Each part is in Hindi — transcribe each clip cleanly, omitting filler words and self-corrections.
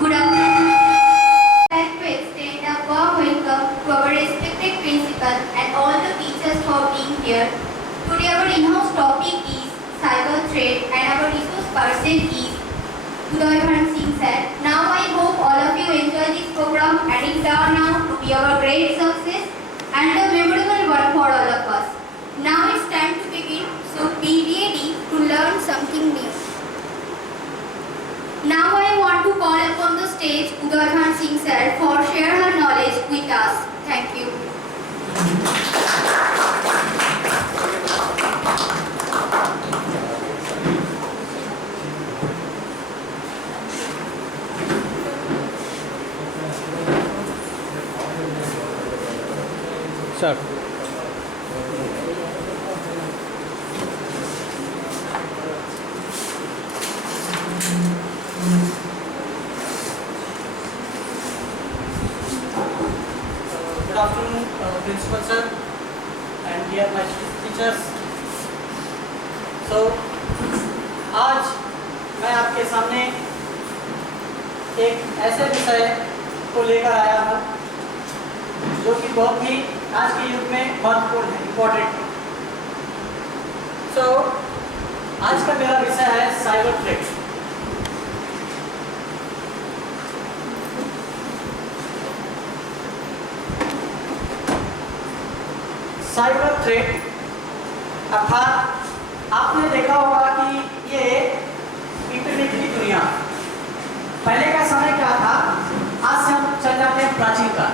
Good afternoon. I would like to extend a warm welcome to our respected principal and all the teachers for being here. Today our in-house topic is cyber threat and our resource person is Udayabhan Singh sir. Now I hope all of you enjoy this program and it turned out to be our great success and a memorable one for all of us. Now it's time to begin, so be ready to learn something new. Now I want to call upon the stage Udayabhan Singh sir for share her knowledge with us. Thank you. Sir. Good afternoon, Principal sir and dear my teachers. So, आज मैं आपके सामने एक ऐसे विषय को लेकर आया हूँ जो कि बहुत ही आज के युग में महत्वपूर्ण है, इम्पोर्टेंट है। So, आज का मेरा विषय है साइबर थ्रेट। साइबर थ्रेट अर्थात आपने देखा होगा कि ये इंटरनेट की दुनिया। पहले का समय क्या था, आज से हम चल जाते हैं प्राचीन काल।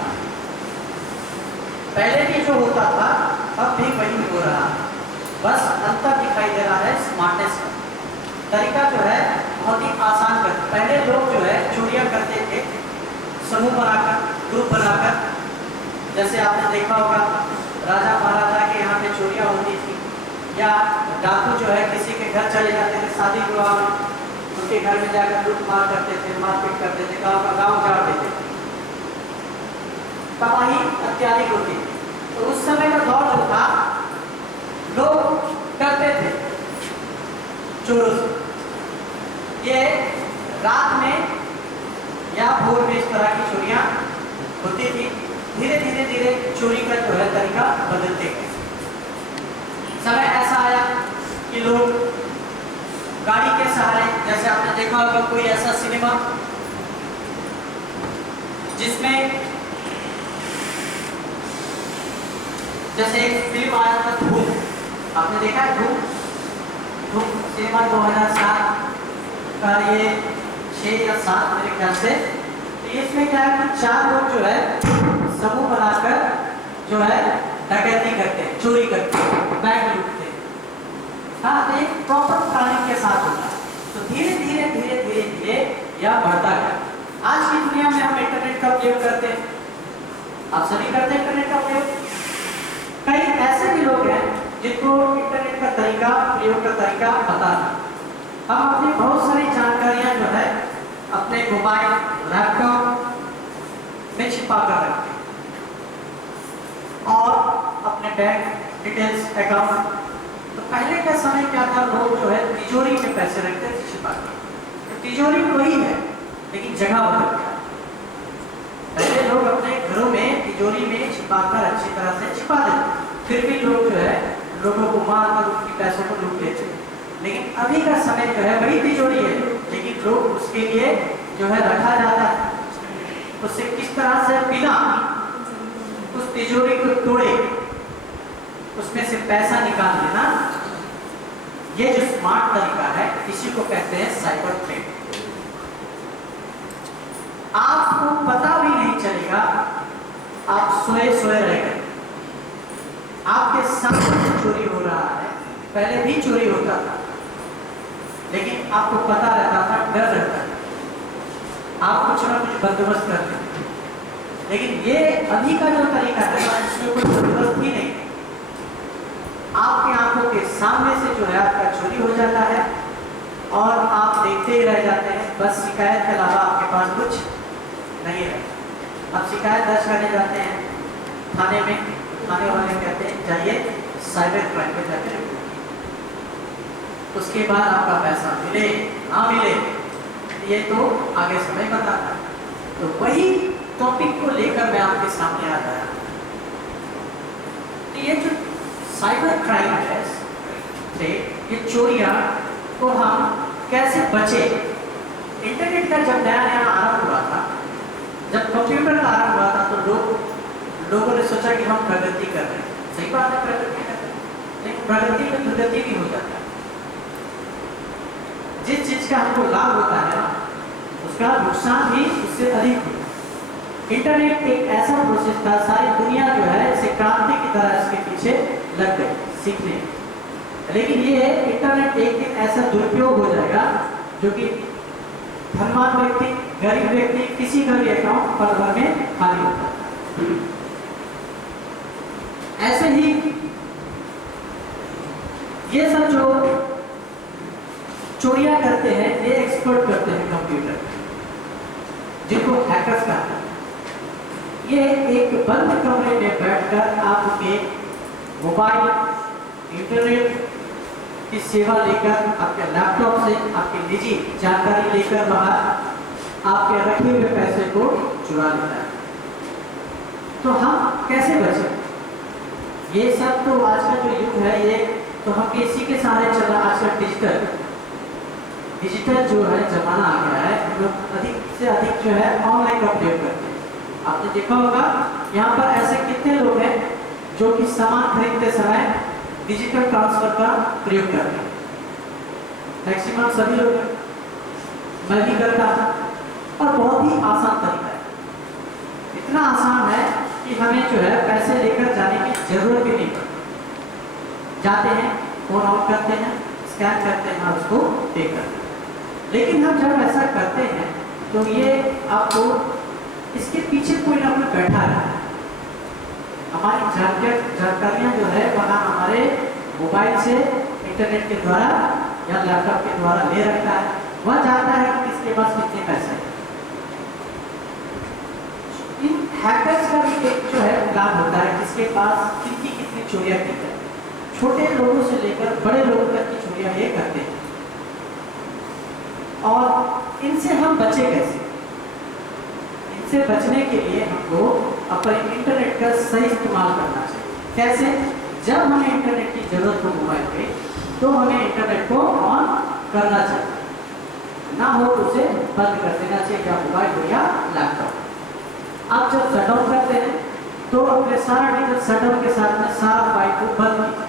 पहले भी जो होता था अब भी वही हो रहा है, बस अंतर दिखाई दे रहा है स्मार्टनेस का। तरीका जो है बहुत ही आसान कर। पहले लोग जो है चोरियां करते थे समूह बनाकर, ग्रुप बनाकर। जैसे आपने देखा होगा राजा महाराजा के यहाँ पे चोरियां होती थी, या डाकू जो है किसी के घर चले जाते थे शादी विवाह में, उनके घर में जाकर लूट मार करते थे, मारपीट करते थे, गांव का गांव उजाड़ देते थे, तबाही अत्याधिक होती थी। तो उस समय का दौर जो था लोग करते थे चोरों से। ये रात में या भोर में इस तरह की चोरियां होती थी। धीरे धीरे धीरे चोरी का जो है तरीका बदलते गए। समय ऐसा आया कि लोग गाड़ी के सहारे, जैसे आपने देखा होगा कोई ऐसा सिनेमा जिसमें जैसे एक फिल्म आया था धूम, आपने देखा है धूम? धूम सिनेमा 2007 का, ये 6 या 7 मेरे ख्याल से। तो इसमें क्या है कि 4 लोग जो है समूह बनाकर जो है डकैती करते हैं, चोरी करते हैं, बैंक लूटते हैं। हाँ, तो एक प्रॉपर प्लानिंग के साथ होता है। तो धीरे धीरे धीरे धीरे धीरे यह बढ़ता गया। आज की दुनिया में हम इंटरनेट का उपयोग करते हैं, आप सभी करते हैं इंटरनेट का उपयोग। कई ऐसे भी लोग हैं जिनको इंटरनेट का तरीका, प्रयोग का तरीका पता है। हम अपनी बहुत सारी जानकारियां जो है अपने मोबाइल, लैपटॉप में छिपा कर रखते हैं और अपने बैंक डिटेल्स, अकाउंट। तो पहले का समय क्या था, लोग जो है तिजोरी में पैसे रखते थे छिपा कर। तो तिजोरी वही है लेकिन जगह बदल गया। पहले लोग अपने घरों में तिजोरी में छिपाकर अच्छी तरह से छिपा देते, फिर भी लोग जो है लोगों को मारकर उनकी पैसों को लूट लेते। लेकिन अभी का समय जो है वही तिजोरी है, लेकिन लोग उसके लिए जो है रखा जाता है। उससे किस तरह से बिना उस तिजोरी को तोड़े उसमें से पैसा निकाल लेना, ये जो स्मार्ट तरीका है इसी को कहते हैं साइबर थ्रेट। आपको पता भी नहीं चलेगा, आप सोए सोए रह गए, आपके सामने चोरी हो रहा है। पहले भी चोरी होता था लेकिन आपको पता रहता था, डर रहता था, आप कुछ ना कुछ बंदोबस्त कर लेते। लेकिन ये अभी का जो तरीका है इसमें कोई बंदोबस्त ही नहीं, आपकी आंखों के सामने से जो है आपका चोरी हो जाता है और आप देखते ही रह जाते हैं। बस शिकायत के अलावा आपके पास कुछ नहीं रहता। अब शिकायत दर्ज करने जाते हैं थाने में, थाने वाले कहते हैं जाइए साइबर क्राइम पे जाते हैं, उसके बाद आपका पैसा मिले ना मिले ये तो आगे समय बताता है। तो वही टॉपिक को लेकर मैं आपके सामने आ गया। तो ये जो साइबर क्राइम है, ये चोरियां को हम कैसे बचे। इंटरनेट का जब नया नया आरंभ हुआ था, जब कंप्यूटर का आरंभ हुआ था, तो लोगों ने सोचा कि हम प्रगति कर रहे हैं। सही बात है, प्रगति कर रहे हैं, लेकिन प्रगति में दुर्गति भी हो जाता है। जिस चीज का हमको लाभ होता है ना, उसका नुकसान भी उससे अधिक होता है। इंटरनेट एक ऐसा प्रोसेस था, सारी दुनिया जो है इसे क्रांति की तरह इसके पीछे लग गई सीखने। लेकिन ये इंटरनेट एक दिन ऐसा दुरुपयोग हो जाएगा जो कि धनवान व्यक्ति, गरीब व्यक्ति, किसी का भी अकाउंट पल भर में खाली होता है। ऐसे ही ये सब जो चोरियां करते हैं, ये एक्सपर्ट करते हैं कंप्यूटर, जिनको हैकर्स कहते हैं। ये एक बंद कमरे में बैठकर आपके मोबाइल, इंटरनेट की सेवा लेकर, आपके लैपटॉप से आपकी निजी जानकारी लेकर बाहर आपके रखे हुए पैसे को चुरा लेता है। तो हम कैसे बचें? ये सब तो आज का जो युग है, ये तो हम इसी के सहारे चला। आज का डिजिटल जो है जमाना आ गया है, लोग अधिक से अधिक जो है ऑनलाइन का प्रयोग करते हैं। आपने देखा होगा यहाँ पर ऐसे कितने लोग हैं जो कि सामान खरीदते समय डिजिटल ट्रांसफर का प्रयोग करते हैं। मैक्सिमम सभी लोग, मैं भी करता हूँ, और बहुत ही आसान तरीका है। इतना आसान है कि हमें जो है पैसे लेकर जाने की जरूरत भी नहीं पड़ती। जाते हैं, फोन ऑन करते हैं, स्कैन करते हैं और उसको पे करते हैं। लेकिन हम जब ऐसा करते हैं तो ये आपको इसके पीछे कोई ना कोई बैठा है। हमारी जानकारियाँ जो है वहाँ हमारे मोबाइल से इंटरनेट के द्वारा या लैपटॉप के द्वारा ले रखता है। वह जानता है कि किसके पास कितने पैसे हैं। इन हैकर्स का भी एक जो है लाभ होता है, किसके पास कितनी चोरियाँ की जाए। छोटे लोगों से लेकर बड़े लोगों तक की चोरियाँ ये करते हैं। और इनसे हम बचे कैसे? इनसे बचने के लिए हमको अपने इंटरनेट का सही इस्तेमाल करना चाहिए। कैसे? जब हमें इंटरनेट की जरूरत हो मोबाइल पे, तो हमें इंटरनेट को ऑन करना चाहिए, ना हो तो उसे बंद कर देना चाहिए, या मोबाइल हो या लैपटॉप। आप जब शट डाउन करते हैं तो अपने सारा डिटेल शट डाउन के साथ में सारा फाइल को बंद कीजिए,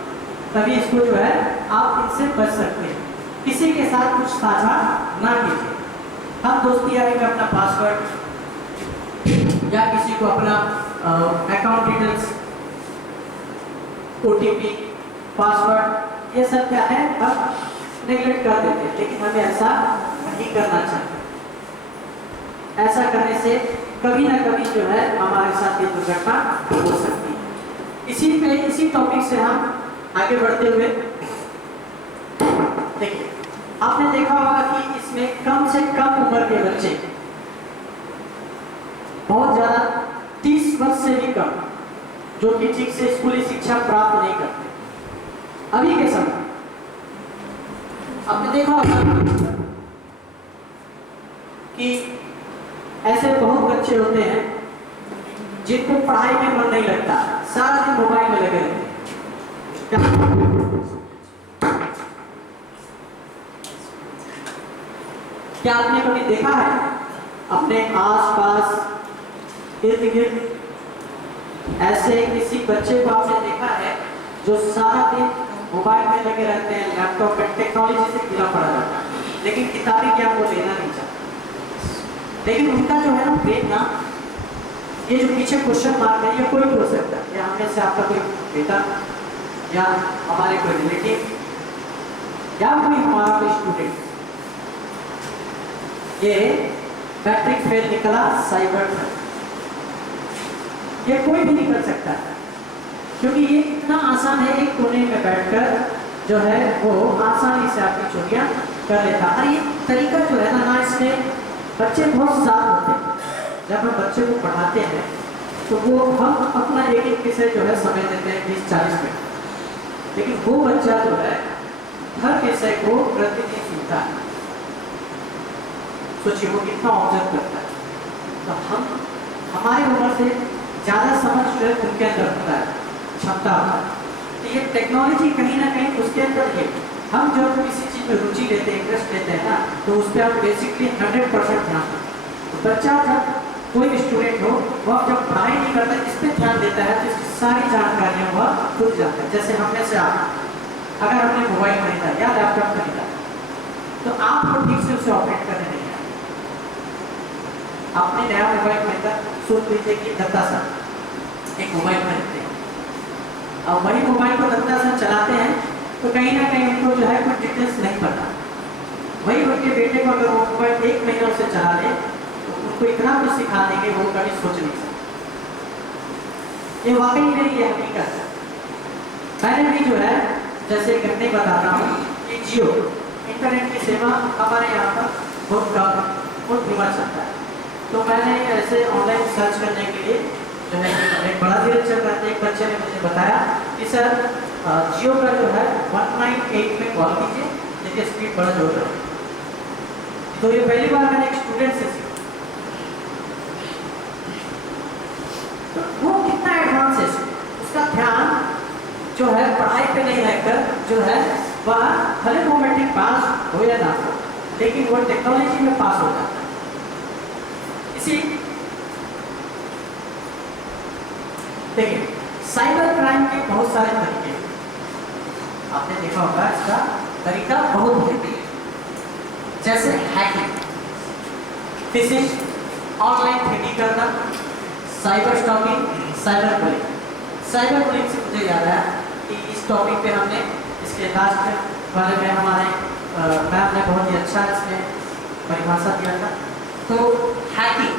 तभी इसको जो है आप इनसे बच सकते हैं। किसी के साथ कुछ साझा ना कीजिए। हम दोस्ती यारी में अपना पासवर्ड या किसी को अपना अकाउंट डिटेल्स, OTP, पासवर्ड, ये सब क्या है हम नेगलेक्ट कर देते हैं। लेकिन हमें ऐसा नहीं करना चाहिए। ऐसा करने से कभी ना कभी जो है हमारे साथ ये दुर्घटना हो सकती है। इसी टॉपिक से हम आगे बढ़ते हुए देखिए, आपने देखा होगा कि इसमें कम से कम उम्र के बच्चे, बहुत ज्यादा 30 वर्ष से भी कम, जो कि ठीक से स्कूली शिक्षा प्राप्त नहीं करते अभी के समय। आपने देखा होगा कि ऐसे बहुत बच्चे होते हैं जिनको पढ़ाई में मन नहीं लगता, सारा दिन मोबाइल में लगे रहते हैं। क्या आपने कभी देखा है अपने आसपास इर्द गिर्द ऐसे किसी बच्चे को आपने देखा है जो सारा दिन मोबाइल में लगे रहते हैं, लैपटॉप में, टेक्नोलॉजी से घिरा पड़ा रहता है, लेकिन किताबी ज्ञान वो लेना नहीं चाहता। लेकिन उनका जो है ना ब्रेन ना, ये जो पीछे क्वेश्चन मार्क है, ये कोई भी हो सकता है, या हमें से आपका कोई बेटा, या हमारे कोई रिलेटिव, या कोई हमारा कोई स्टूडेंट, ये मैट्रिक फेल निकला, साइबर था, ये कोई भी नहीं कर सकता, क्योंकि ये इतना आसान है। एक कोने में बैठकर जो है वो आसानी से आपकी चोरियां कर लेता। और ये तरीका जो है ना, इसमें बच्चे बहुत साथ होते हैं। जब हम बच्चे को पढ़ाते हैं तो वो हम अपना एक विषय जो है समय देते हैं 20-40 मिनट, लेकिन वो बच्चा जो है हर विषय को प्रतिदिन सीखता है। सोचिए वो कितना ऑब्जर्व करता है। तो हम हमारी उम्र से ज़्यादा समझ जो है उनके अंदर होता है, क्षमता होता है। तो ये टेक्नोलॉजी कहीं ना कहीं उसके अंदर है। हम जब किसी चीज़ में रुचि लेते हैं, इंटरेस्ट लेते हैं ना, तो उस पर हम बेसिकली 100% ध्यान देते हैं। तो बच्चा जब कोई भी स्टूडेंट हो, वह जब पढ़ाई नहीं करता, इस पर ध्यान देता है, तो इसकी सारी जानकारियाँ वह खुद जाता है। जैसे हम में से आप, अगर हमने मोबाइल खरीदा या लैपटॉप खरीदा, तो आपको ठीक से उसे ऑपरेट करने नहीं आया। आपने नया मोबाइल खरीदा, सोच लीजिए कि दत्ता सर एक मोबाइल खरीदते हैं, अब वही मोबाइल को दत्ता सर चलाते हैं, तो कहीं ना कहीं उनको जो है कुछ डिटेल्स नहीं पता। वही उनके बेटे को अगर वो मोबाइल 1 महीना उसे चला ले, तो उनको इतना कुछ सिखा देंगे वो कभी सोच नहीं सकते। ये वाकई में ये हकीकत है। मैंने भी जो है जैसे घटने बताता हूँ कि जियो इंटरनेट की सेवा हमारे यहाँ पर बहुत कम, बहुत धीमा चलता है। तो मैंने ऐसे ऑनलाइन सर्च करने के लिए जो है एक बड़ा धीरे चल रहा था, एक बच्चे ने मुझे बताया कि सर जियो का जो है 198 में कॉल कीजिए, देखिए स्पीड बड़ा जोर रहा है। तो ये पहली बार मैंने एक स्टूडेंट से सीखा, तो वो कितना एडवांस है, उसका ध्यान जो है पढ़ाई पे नहीं रहकर जो है वह भले वो मैट्रिक पास हो या ना हो, लेकिन वो टेक्नोलॉजी में पास हो जाता है। इसी देखिए साइबर क्राइम के बहुत सारे तरीके हैं, आपने देखा होगा इसका तरीका बहुत है, जैसे हैकिंग, फिशिंग, ऑनलाइन ठगी करना, cyber stalking, cyber bullying. Cyber bullying से मुझे याद आया कि इस टॉपिक पे हमने इसके लास्ट वाले में हमारे मैम ने बहुत ही अच्छा इसमें परिभाषा दिया था। तो हैकिंग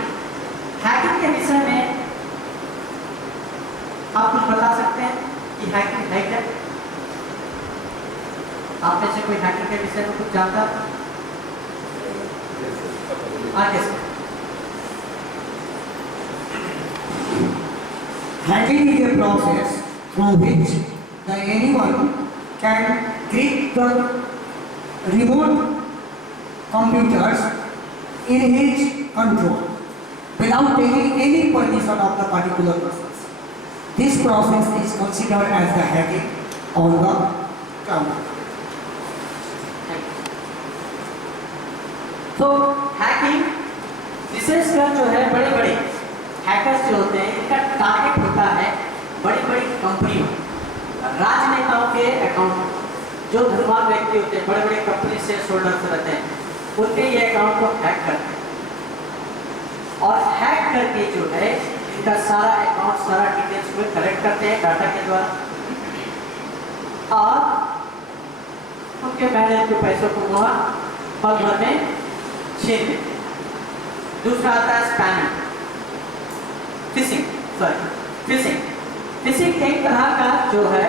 के विषय में आप कुछ बता सकते हैं कि हैकिंग है क्या? आप में से कोई हैकिंग के विषय में कुछ जानता है? आगे से। Hacking is a process through which anyone can create the remote computers in his control without taking any permission of the particular person. This process is considered as the hacking on the cloud. तो हैकिंग विशेषकर जो है बड़े बड़े हैकर्स जो होते हैं, इनका टारगेट होता है बड़ी बड़ी कंपनियों, राजनेताओं के अकाउंट, जो धनवान व्यक्ति होते हैं, बड़े बड़े कंपनी से होल्डर्स रहते हैं, उनके ये अकाउंट को हैक करते हैं और हैक करके जो है इनका सारा अकाउंट, सारा डिटेल्स को कलेक्ट करते हैं डाटा के द्वारा और उनके मैनेजर के पैसों को वह पल भर में छीन लेते हैं। दूसरा आता है स्पैमिंग, फिशिंग एक तरह का जो है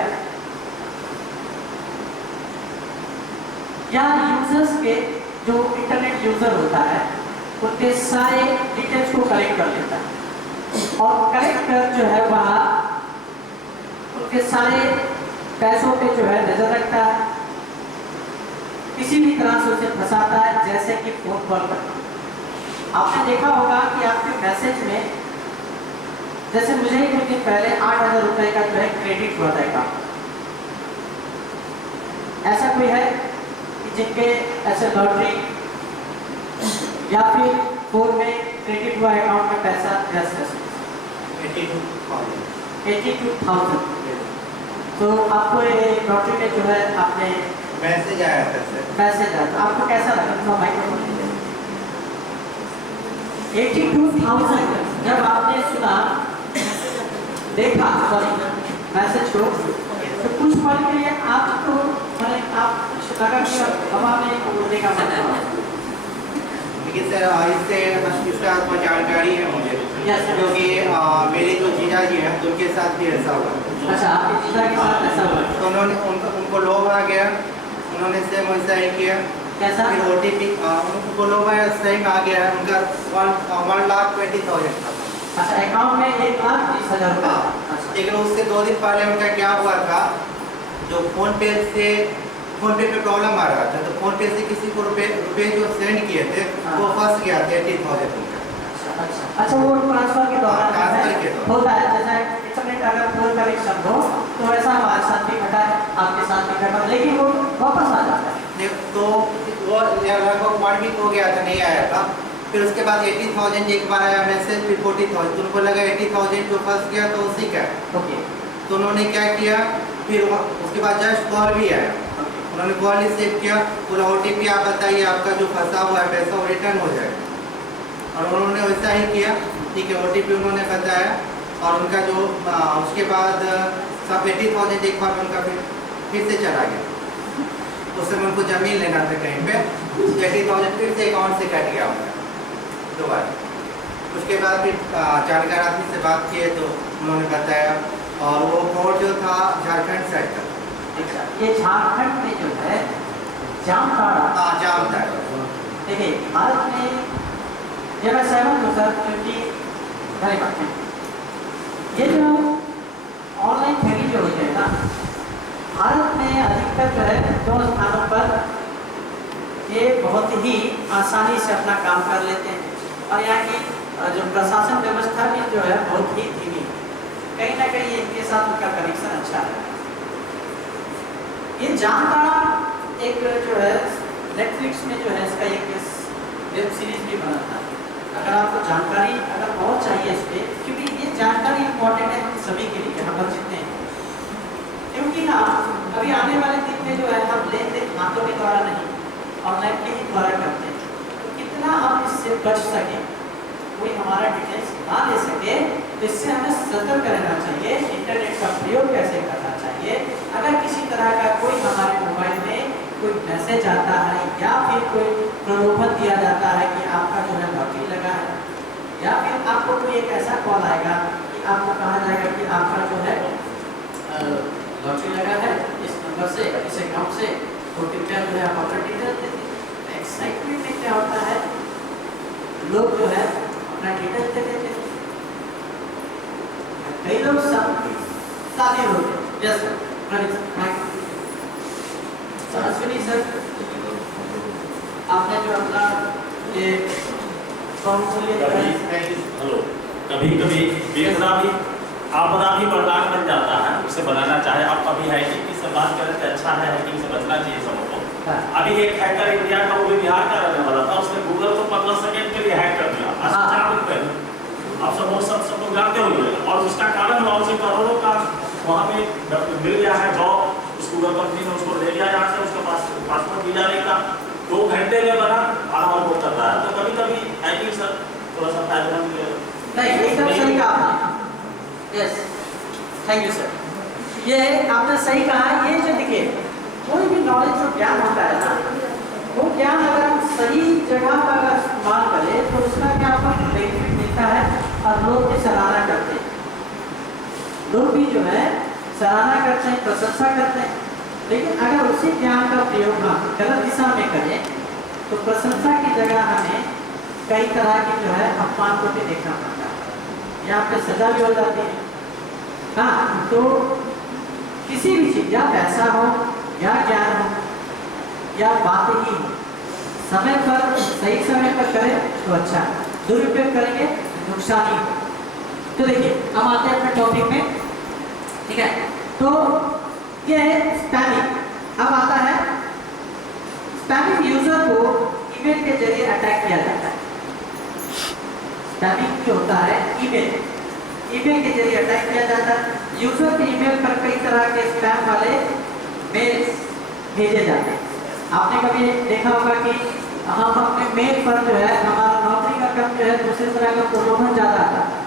या यूजर्स के जो इंटरनेट यूजर होता है उनके सारे डिटेल्स को कलेक्ट कर लेता है और कलेक्ट कर जो है वह उनके सारे पैसों पे जो है नजर रखता है, किसी भी तरह से उसे फंसाता है, जैसे कि फोन कॉल करना। आपने देखा होगा कि आपके मैसेज में, जैसे मुझे ही कुछ दिन पहले 8,000 रुपये का जो है क्रेडिट हुआ था अकाउंट। ऐसा कोई है कि जिनके ऐसे लॉटरी या फिर फोन में क्रेडिट हुआ अकाउंट में पैसा? 82,000। तो आपको ये लॉटरी में जो है आपने मैसेज आया था सर। मैसेज आया था, आपको कैसा लगा? थोड़ा माइक्रोफोन 82,000 जब आपने सुना, देखा सॉरी मैसेज को, तो कुछ पल के लिए आपको मतलब आप कुछ लगा कि हवा में उड़ने का मन हुआ? देखिए सर, इससे इसका जानकारी है मुझे, Yes, sir. क्योंकि मेरे जो जीजा जी हैं उनके साथ भी ऐसा हुआ। अच्छा, आपके जीजा के साथ ऐसा हुआ? तो उनको लोभ आ गया, उन्होंने सेम वैसा ही किया। कैसा? फिर OTP उनको लोभ आया, सेम आ गया, उनका 1,20,000 था। अच्छा, अकाउंट में 1,20,000 रुपये। अच्छा, लेकिन उससे 2 दिन पहले उनका क्या हुआ था, जो फोन पे पे प्रॉब्लम आ रहा था, तो फोन पे से किसी को रुपए जो सेंड किए थे वो फंस गया था 80,000 रुपये। अच्छा, अच्छा, वो ट्रांसफर के दौरान ट्रांसफर के दौरान। होता है, जैसे इंटरनेट अगर फोन कनेक्शन हो तो वैसा हमारे साथ भी घटा है, आपके साथ भी घटा, लेकिन वो वापस आ जाता है। तो वो लगभग 1 वीक हो गया था, नहीं आया था। फिर उसके बाद 80,000 एक बार आया मैसेज, फिर 40,000। तो उनको लगा 80,000 जो फंस गया तो उसी का है। ओके, तो उन्होंने क्या किया, फिर उसके बाद जस्ट कॉल भी आया, उन्होंने कॉल रिसीव किया, बोला OTP आप बताइए, आपका जो फंसा हुआ है पैसा वो रिटर्न हो जाएगा। और उन्होंने वैसा ही किया, ठीक है, OTP उन्होंने बताया और उनका जो उसके बाद सब 80,000 एक बार उनका फिर से चला गया। उस समय उनको ज़मीन लेना था कहीं पे, 80,000 फिर से अकाउंट से कट गया उनका दोबारा। उसके बाद फिर जानकार आदमी से बात किए तो उन्होंने बताया, और वो कोड जो था झारखंड साइड का। अच्छा, ये झारखंड में जो है जामताड़ा, हाँ, जामताड़ा। देखिए भारत में, ये मैं सहमत हूँ सर, क्योंकि पहली बात है ये जो ऑनलाइन ठगी जो होती है ना, भारत में अधिकतर जो है 2 स्थानों पर ये बहुत ही आसानी से अपना काम कर लेते हैं, और यहाँ की जो प्रशासन व्यवस्था भी जो है बहुत ही धीमी, कहीं ना कहीं इनके साथ उनका कनेक्शन अच्छा है। ये जामताड़ा एक जो है नेटफ्लिक्स में जो है इसका एक वेब सीरीज भी बना था। अगर आपको जानकारी अगर बहुत चाहिए इस पर, क्योंकि ये जानकारी इंपॉर्टेंट है हम सभी के लिए, यहाँ पर जितने हैं, क्योंकि ना अभी आने वाले दिन में जो है हम लेन देन हाथों के द्वारा नहीं, ऑनलाइन के ही द्वारा करते हैं, तो कितना हम इससे बच सकें, कोई हमारा डिटेल्स ना ले सके, तो इससे हमें सतर्क रहना चाहिए। इंटरनेट का प्रयोग कैसे करना चाहिए, अगर किसी तरह का कोई हमारे मोबाइल में कोई मैसेज आता है या फिर कोई प्रलोभन दिया जाता है कि आपका जो है लॉटरी लगा है, या फिर आपको कोई एक ऐसा कॉल आएगा कि आपको कहा जाएगा कि आपका जो है लॉटरी लगा है इस नंबर से, इस अकाउंट से, तो कृपया जो है आप अपना डिटेल दे दीजिए। एक्साइटमेंट में क्या होता है, लोग जो है अपना डिटेल दे देते हैं, कई लोग शादी होते हैं। यस सर, अश्विनी सर, आपने जो अपना ये हेलो, कभी कभी विपदा भी आपदा भी वरदान बन जाता है, उसे बनाना चाहे आप। अभी हैकिंग की सब बात करें तो अच्छा है, हैकिंग से बचना चाहिए सबको। अभी एक हैकर इंडिया का, वो भी बिहार का रहने वाला था, उसने गूगल को 15 सेकंड के लिए हैक कर दिया, 4 दिन पहले। आप सब लोग जानते होंगे, और उसका कारण हुआ उसे करोड़ों का वहाँ पे मिल गया है जॉब, उस गूगल कंपनी ने उसको ले लिया यहाँ से, उसके पास पासपोर्ट वीजा नहीं था, 2 घंटे में बना, आराम वो कर रहा है। तो कभी कभी हैकिंग सर थोड़ा सा फायदेमंद नहीं, एकदम सही कहा आपने। यस, थैंक यू सर, ये आपने सही कहा। ये जो देखिए कोई भी नॉलेज जो ज्ञान होता है ना, वो ज्ञान अगर हम सही जगह पर अगर इस्तेमाल करें तो उसका क्या आपको बेनिफिट मिलता है, और लोग भी सराहना करते हैं, लोग भी जो है सराहना करते हैं, प्रशंसा करते हैं। लेकिन अगर उसी ज्ञान का प्रयोग हम गलत दिशा में करें तो प्रशंसा की जगह हमें कई तरह की जो है अपमान को भी देखना पड़ता है, यहाँ पे सजा भी हो जाती है। हाँ, तो किसी भी चीज़, या पैसा हो या ज्ञान हो या बात ही हो, समय पर सही समय पर करें तो अच्छा है, दुरुपयोग करेंगे नुकसान ही हो। तो देखिए हम आते हैं अपने टॉपिक में, ठीक है। तो ये है स्पैमिंग। अब आता है स्पैमिंग, यूजर को ईमेल के जरिए अटैक किया जाता है। स्पैमिंग जो होता है ईमेल के जरिए अटैक किया जाता है। यूजर के ईमेल पर कई तरह के स्पैम वाले मेल भेजे जाते हैं। आपने कभी देखा होगा कि हम अपने मेल पर जो है हमारा नौकरी का काम जो है दूसरी तरह का प्रलोभन ज़्यादा आता है,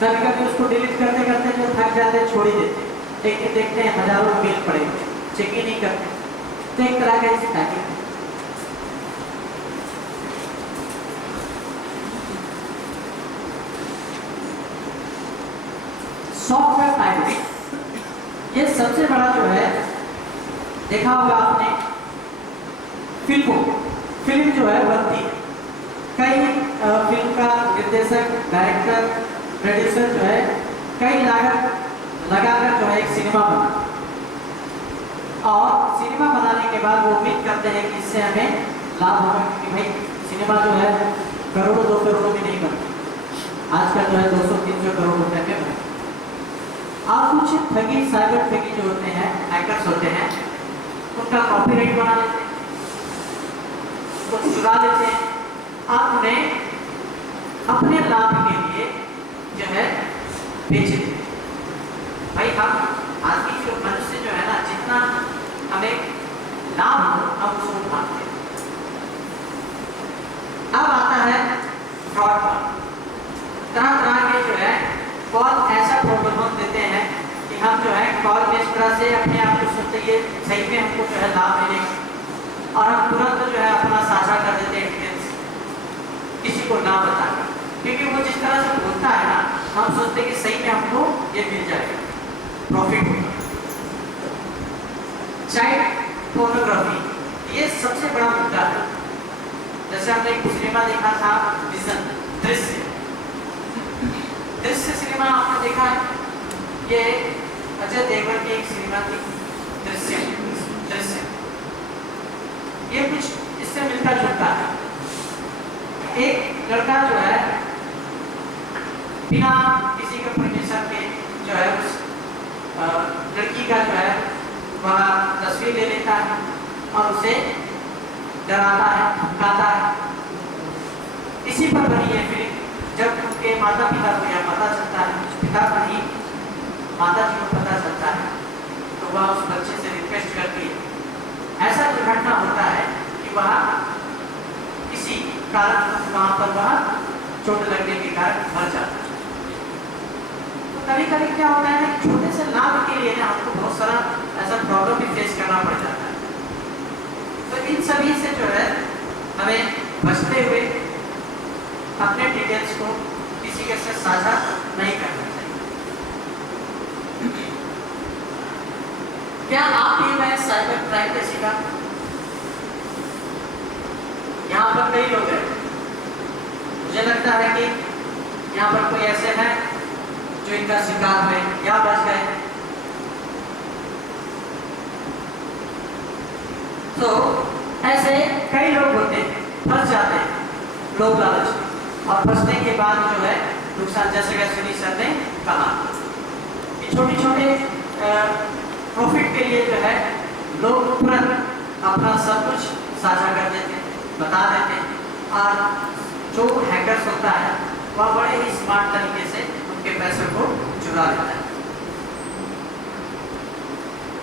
कभी कभी उसको डिलीट करते करते जो थक जाते हैं छोड़ ही देते हैं, देखते हैं हजारों मेल पड़े, चेक ही नहीं करते। तो एक तरह का स्पैमिंग। सॉफ्टवेयर पायरेसी, ये सबसे बड़ा जो है देखा होगा आपने, फिल्म जो है बनती है, कई फिल्म का निर्देशक, डायरेक्टर, प्रोड्यूसर जो है कई लागत लगाकर जो है एक सिनेमा बना, और सिनेमा बनाने के बाद वो उम्मीद करते हैं कि इससे हमें लाभ होगा, क्योंकि भाई सिनेमा जो है करोड़ों 2 करोड़ों में नहीं बनती, आजकल जो है 200-300 करोड़ रुपए में बने। आप कुछ ठगी, साइबर ठगी जो होते हैं, हैकर्स होते हैं, उनका कॉपीराइट बना लेते हैं, उसको चुरा लेते हैं, आप उन्हें अपने लाभ के लिए जो है बेच देते हैं। भाई हम आज की जो मनुष्य जो है ना, जितना हमें लाभ हो हम उसको उठाते हैं। अब आता है फ्रॉड कॉल। तरह तरह के जो है कॉल ऐसा प्रलोभन देते हैं कि हम जो है कॉल में इस तरह से अपने आप को सोचते हैं सही में हमको जो है लाभ मिलेगा और हम तुरंत जो है अपना साझा कर देते हैं डिटेल्स किसी को ना बताकर, क्योंकि वो जिस तरह से बोलता है ना, हम सोचते हैं कि सही में हमको ये मिल जाएगा, प्रॉफिट होगा। चाइल्ड पोर्नोग्राफी ये सबसे बड़ा मुद्दा है। जैसे हमने एक सिनेमा देखा था विजन, दृश्य सिनेमा आपने देखा है, ये अजय देवगन की एक सिनेमा थी दृश्य। ये कुछ इससे मिलता जुलता है। एक लड़का जो है बिना किसी के परमिशन के जो है उस लड़की का जो है वह तस्वीर ले लेता है और उसे डराता है, धमकाता है। इसी पर बनी है फिल्म। जब उनके माता पिता को यह पता चलता है, पिता को नहीं माता जी को पता चलता है, तो वह उस बच्चे से रिक्वेस्ट करती है। ऐसा दुर्घटना होता है कि वह किसी कारण वहाँ पर वह चोट लगने के कारण मर जाता है। तो कभी कभी क्या होता है, छोटे से लाभ के लिए ना हमको बहुत सारा ऐसा प्रॉब्लम भी फेस करना पड़ जाता है। तो इन सभी से जो है हमें बचते हुए अपने डिटेल्स को किसी के साथ साझा नहीं करना चाहिए। क्या आप भी मैं साइबर क्राइम का शिकार? यहाँ पर कई लोग हैं, मुझे लगता है कि यहाँ पर कोई ऐसे हैं जो इनका शिकार हुए या बच गए। तो ऐसे कई लोग होते हैं, फंस जाते हैं लोग लालच में, और फंसने के बाद जो है नुकसान, जैसे कि सुनील सर ने कहा कि छोटे छोटे प्रॉफिट के लिए जो है लोग तुरंत अपना सब कुछ साझा कर देते हैं, बता देते हैं, और जो हैकर्स होता है वह बड़े ही स्मार्ट तरीके से उनके पैसे को चुरा लेता है।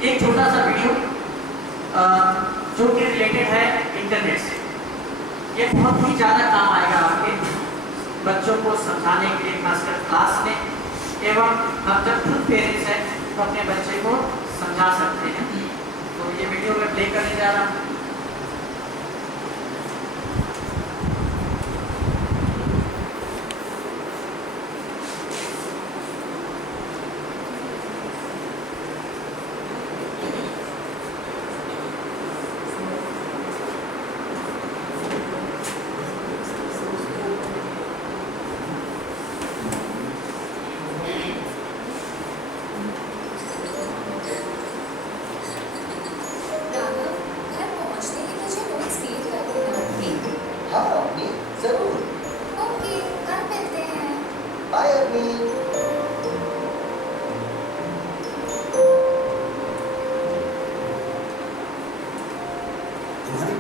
एक छोटा सा वीडियो जो कि रिलेटेड है इंटरनेट से, ये बहुत ही ज़्यादा काम आएगा आपके बच्चों को समझाने के लिए, खासकर क्लास में, एवं हम जब खुद पेरेंट्स हैं तो अपने बच्चे को समझा सकते हैं। तो ये वीडियो मैं प्ले करने जा रहा हूँ।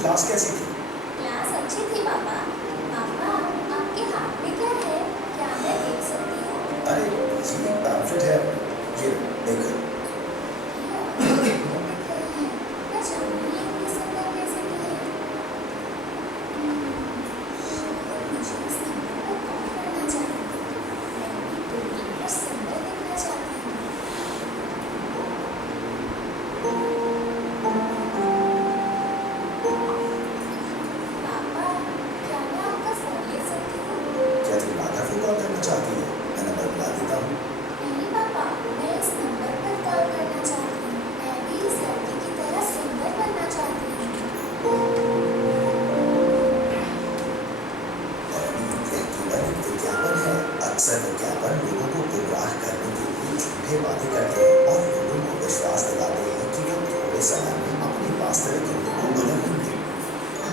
क्लास कैसी थी? क्लास अच्छी थी पापा। पापा, आपके हाथ में क्या है? क्या मैं देख सकती हूँ? अरे इसमें एक पैम्फलेट है, ये देखो। मैं जानती हूँ कि संभव कैसे है। मुझे इस नंबर को कॉल करना चाहिए। मैं भी पूरी और सुंदर दिखना चाहती हूँ। पापा, क्या मैं आपका फोन ले सकती हूँ? क्या तुम राधा को कॉल करना चाहती हो? मैं नंबर बुला देता हूँ। नहीं पापा, मैं इस नंबर पर कॉल करना चाहती हूँ। मैं भी इस लड़की की तरह सुंदर बनना चाहती हूँ। और इलेक्ट्रॉनिक विज्ञापन है। अक्सर विज्ञापन लोगों को गुमराह करने के लिए झूठे वादे करते हैं और लोगों को विश्वास दिलाते हैं कि वो थोड़े समय में अपनी वास्तविक रूप को बदल लेंगे।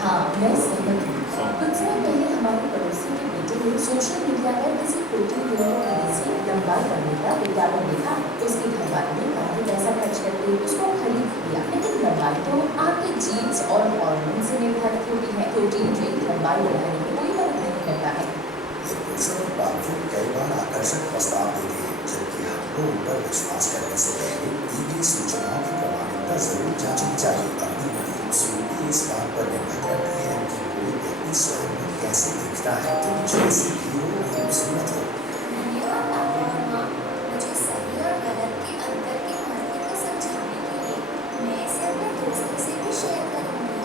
हाँ, मैं सहमत हूँ। कुछ समय पहले हमारे पड़ोसी के बेटे ने सोशल मीडिया पर किसी 2-3 दिनों की से लंबा करने का विज्ञापन देखा। उसकी घरवाली ने काफी पैसा खर्च करके उसको खरीद लिया, लेकिन लंबाई तो आपके जीन्स और हार्मोन से निर्धारित होती है। प्रोटीन ड्रिंक लंबाई बढ़ाने में कोई मदद नहीं करता है। ये पुरुषों और बावजूद कई बार आकर्षक प्रस्ताव देते हैं, जबकि हमको उन पर विश्वास करने से पहले दी गई सूचनाओं की प्रामाणिकता जरूर जांचनी चाहिए। अपनी खूबसूरती इस बात पर निर्भर करती है कि कोई व्यक्ति स्वयं में कैसे दिखता है, तुम जैसी भी हो खूबसूरत हो। धन्यवाद पापा और माँ, मुझे सही और गलत के अंतर के महत्व को समझाने के लिए। मैं इसे अपने दोस्तों से भी शेयर करूँगी।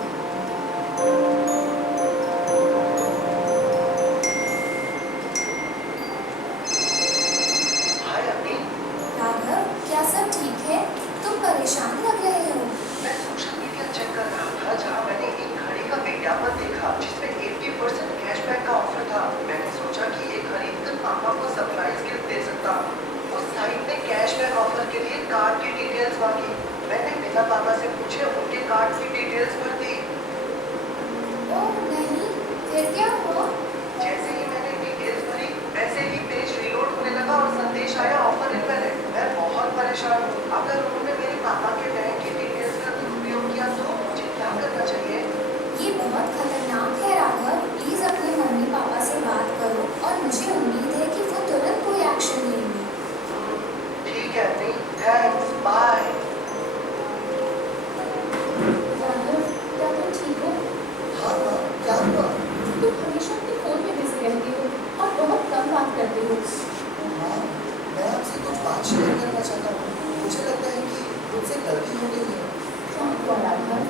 हाय अम्मी, राघव, क्या सब ठीक है? तुम परेशान लग रहे हो। मैं सोशल मीडिया चेक कर रहा था जहाँ मैंने एक घड़ी का विज्ञापन देखा जिसमें 80% कैशबैक का ऑफर था। मैंने सोचा कि ये खरीदकर पापा को सरप्राइज गिफ्ट दे सकता हूँ। उस साइट ने कैशबैक ऑफर के लिए कार्ड की डिटेल्स मांगी। मैंने बिना पापा से पूछे उनके कार्ड की डिटेल्स भर दी। ओह नहीं, फिर क्या हुआ? जैसे ही मैंने डिटेल्स भरी वैसे ही पेज रीलोड होने लगा और संदेश आया ऑफर इनवैलिड। मैं बहुत परेशान हूँ। अगर उन्होंने मेरे पापा के बैंक की डिटेल्स का दुरुपयोग किया तो मुझे क्या करना चाहिए? ये बहुत खतरनाक है राघव। प्लीज अपने मम्मी पापा से बात करो और मुझे उम्मीद है कि वो तुरंत कोई एक्शन लेंगे। ठीक है अम्मी, थैंक्स, बाय। राघव, क्या तुम ठीक हो? हाँ माँ, क्या हुआ? तुम हमेशा अपने फोन में बिजी रहते हो और बहुत कम बात करते हो। माँ, मैं आपसे कुछ बात शेयर करना चाहता हूँ। मुझे लगता है कि मुझसे गलती हो गई है। क्या हुआ राघव?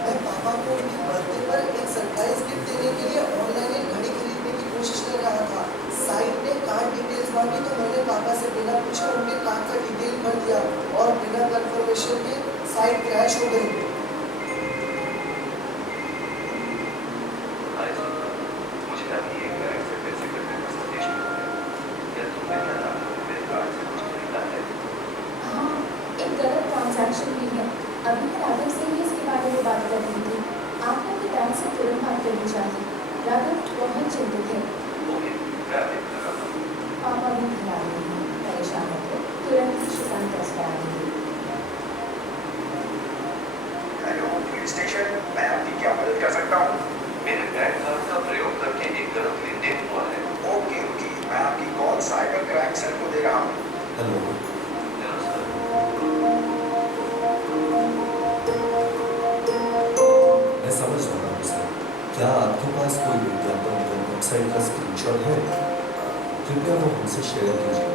मैं पापा को उनकी बर्थडे पर एक सरप्राइज गिफ्ट देने के लिए ऑनलाइन एक घड़ी खरीदने की कोशिश कर रहा था। साइट ने कार्ड डिटेल्स मांगी तो मैंने पापा से बिना पूछे उनके कार्ड का डिटेल भर दिया और बिना कंफर्मेशन के साइट क्रैश हो गई। मुझे अभी एक बैंक से पैसे करने का संदेश मिला है। क्या तुमने क्या मेरे कार्ड से कुछ खरीदा है? हाँ, एक गलत ट्रांजैक्शन हुई है। अभी मैं राघव से ही इसके बारे में बात कर रही थी। आपने अपने बैंक से तुरंत बात करनी चाहिए। राघव बहुत चिंतित है। ओके, मैं अभी लगा था। पापा भी घर आ रहे हैं, परेशान है तो तुरंत सुशांत टेस्ट करा देंगे। हेलो पुलिस स्टेशन, मैं आपकी क्या मदद कर सकता हूँ? मेरे बैंक कार्ड का प्रयोग करके एक गलत लेनदेन हुआ है। ओके, मैं आपकी कॉल साइबर क्राइम सेल को दे रहा हूँ। हेलो सर, मैं समझ रहा हूँ सर। क्या आपके पास कोई विज्ञापन या वेबसाइट का स्क्रीनशॉट है? कृपया वो हमसे शेयर कीजिए।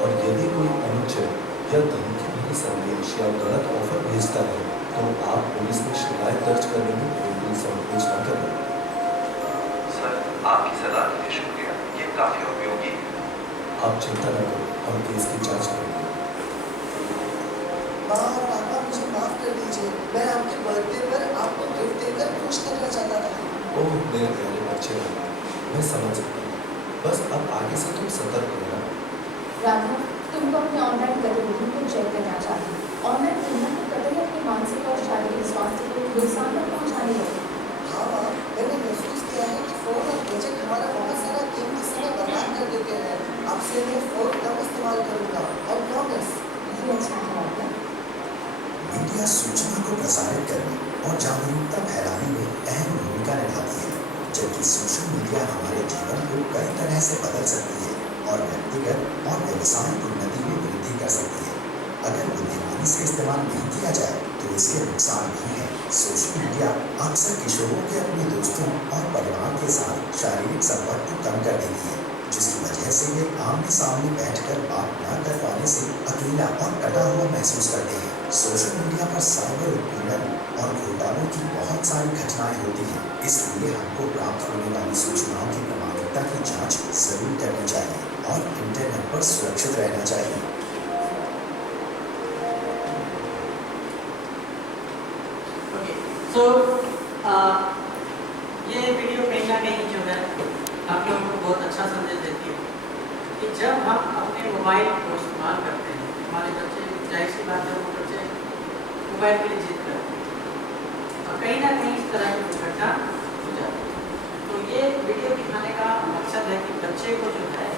और यदि कोई अनुचित या धमकी भरी संदेश या गलत ऑफर भेजता है तो आप पुलिस में शिकायत दर्ज करने में बिल्कुल संकोच न करें। सर, आपकी सलाह के लिए शुक्रिया। ये काफी उपयोगी है। आप चिंता न करें, हम केस की जांच करेंगे। माँ और पापा, मुझे माफ कर दीजिए। मैं आपके बर्थडे पर आपको गिफ्ट देकर खुश करना चाहता था। ओह मेरे प्यारे बच्चे, मैं समझ सकता हूँ। बस अब आगे से तुम सतर्क रहना। राघव, तुमको अपने ऑनलाइन गतिविधियों को चेक करना चाहिए। ऑनलाइन तुलना को कतई अपने मानसिक और शारीरिक स्वास्थ्य को नुकसान न पहुँचाने लगे। हाँ माँ, मैंने महसूस किया है कि फोन और गैजेट हमारा बहुत सारा कीमती समय बर्बाद कर देते हैं। अब से मैं फोन कम इस्तेमाल करूँगा। I promise. ये अच्छा है राघव। मीडिया सूचना को प्रसारित करने और जागरूकता फैलाने में अहम भूमिका निभाती है, जबकि सोशल मीडिया हमारे जीवन को कई तरह से बदल सकती है और व्यक्तिगत और व्यवसायिक उन्नति में वृद्धि कर सकती है। अगर बुद्धिमानी से इस्तेमाल नहीं किया जाए तो इसके नुकसान भी हैं। सोशल मीडिया अक्सर किशोरों के अपने दोस्तों और परिवार के साथ शारीरिक संपर्क को कम कर देती है, जिसकी वजह से वे आमने सामने बैठकर बात न कर पाने से अकेला और कटा हुआ महसूस करते हैं। सोशल मीडिया पर साइबर उत्पीड़न और घोटालों की बहुत सारी घटनाएं होती हैं, इसलिए हमको प्राप्त होने वाली सूचनाओं की प्रामाणिकता की जांच जरूर करनी चाहिए और इंटरनेट पर सुरक्षित रहना चाहिए। सो ये वीडियो कहीं ना कहीं जो है आप लोगों को बहुत अच्छा संदेश देती है कि जब हम अपने मोबाइल को इस्तेमाल करते हैं, हमारे बच्चे जाहिर सी बात है वो बच्चे मोबाइल के लिए जिद करते हैं और कहीं ना कहीं इस तरह की दुर्घटना हो जाती है। तो ये वीडियो दिखाने का मकसद है कि बच्चे को जो है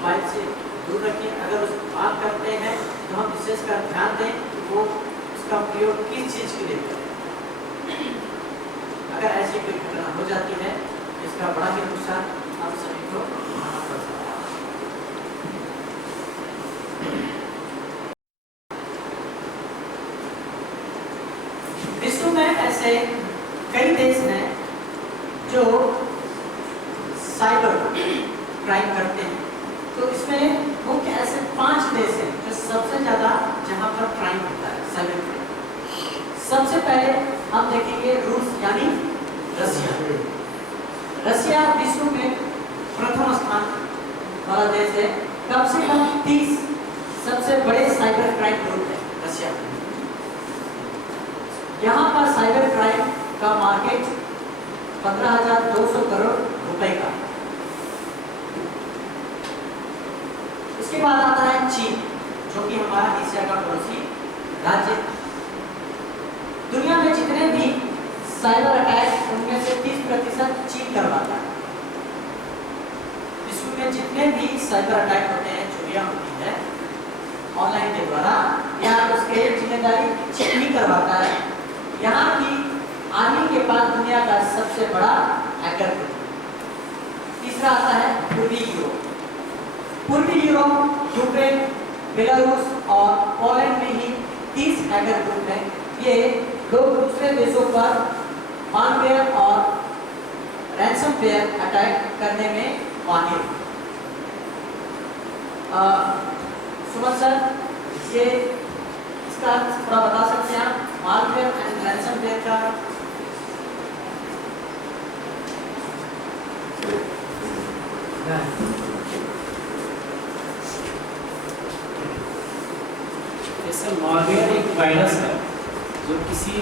मोबाइल से दूर रखिए। अगर उस बात करते हैं तो हम विशेष कर ध्यान दें कि वो उसका प्रयोग किस चीज़ के लिए करें। अगर ऐसी कोई घटना हो जाती है इसका बड़ा ही नुकसान आप सभी को उठाना पड़ सकता है। विश्व में ऐसे कई देश हैं जो साइबर क्राइम करते हैं। तो इसमें मुख्य ऐसे 5 देश हैं जो सबसे ज़्यादा जहाँ पर क्राइम होता है, साइबर क्राइम। सबसे पहले हम देखेंगे रूस यानी रसिया। रसिया विश्व में प्रथम स्थान वाला देश है। कम से कम 30 सबसे बड़े साइबर क्राइम ग्रुप है रसिया में। यहाँ पर साइबर क्राइम का मार्केट 15,200 करोड़ रुपए का। उसके बाद आता है चीन, जो कि हमारा एशिया का पड़ोसी राज्य। दुनिया में जितने भी साइबर अटैक उनमें से 30% चीन करवाता है। विश्व में जितने भी साइबर अटैक होते हैं, चोरियां होती है ऑनलाइन के द्वारा, यहाँ उसके जिम्मेदारी चीन ही करवाता है। यहाँ की आर्मी के बाद दुनिया का सबसे बड़ा हैकर ग्रुप। तीसरा आता है पूर्वी यूरोप। पूर्वी यूरोप, यूक्रेन, बेलारूस और पोलैंड में ही 30 हैकर ग्रुप हैं। ये लोग दूसरे देशों पर मालवेयर और रैंसमवेयर अटैक करने में माहिर। सुमन सर, ये इसका थोड़ा बता सकते हैं आप, मालवेयर एंड रैंसमवेयर का? जैसे मालवेयर एक वायरस है जो किसी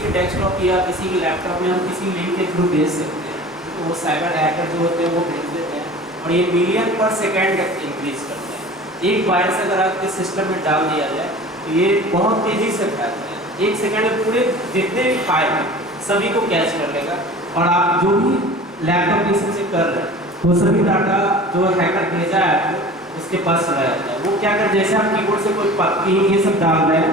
के डेस्कटॉप या किसी के लैपटॉप में हम किसी लिंक के थ्रू भेज सकते हैं। तो वो साइबर हैकर जो होते हैं वो भेज देते हैं और ये मिलियन पर सेकेंड तक इंक्रीज करते हैं। एक वायरस अगर आपके सिस्टम में डाल दिया जाए तो ये बहुत तेज़ी से फैलता है। 1 सेकेंड में पूरे जितने भी फाइल हैं सभी को कैच कर लेगा और आप जो भी लैपटॉप से कर रहे हैं वो सभी डाटा जो हैकर भेजा है आपको उसके पास चला जाता है। वो क्या कर, जैसे आप कीबोर्ड से कोई पत्ती ये सब डाल रहे हैं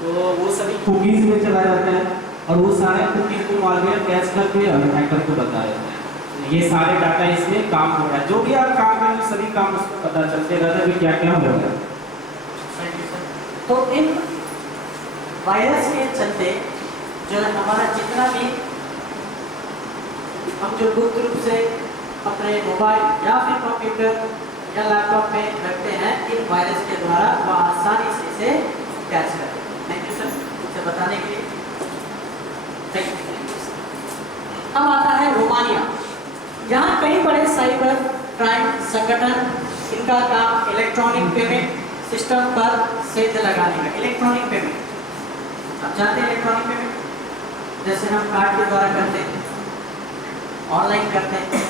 तो वो सभी कुकीज़ में चला जाता है और वो सारे कुकीज़ को मालवेयर कैच करके और हैकर को बता देता है ये सारे डाटा इसमें काम हो रहा है। जो भी आप काम कर रहे हैं सभी काम उसको पता चलते रहता है कि क्या क्या हो रहा है। तो इन वायरस के चलते जो है हमारा जितना भी हम जो गुप्त रूप से अपने मोबाइल या फिर कंप्यूटर या लैपटॉप में रखते हैं, इन वायरस के द्वारा वह आसानी से इसे कैच करते हैं। थैंक यू सर इसे बताने के लिए। Thank you. अब आता है रोमानिया। यहाँ कई बड़े साइबर क्राइम संगठन, इनका काम इलेक्ट्रॉनिक पेमेंट सिस्टम पर सेध लगाने का। इलेक्ट्रॉनिक पेमेंट आप जानते हैं, इलेक्ट्रॉनिक पेमेंट जैसे हम कार्ड के द्वारा करते हैं, ऑनलाइन करते हैं।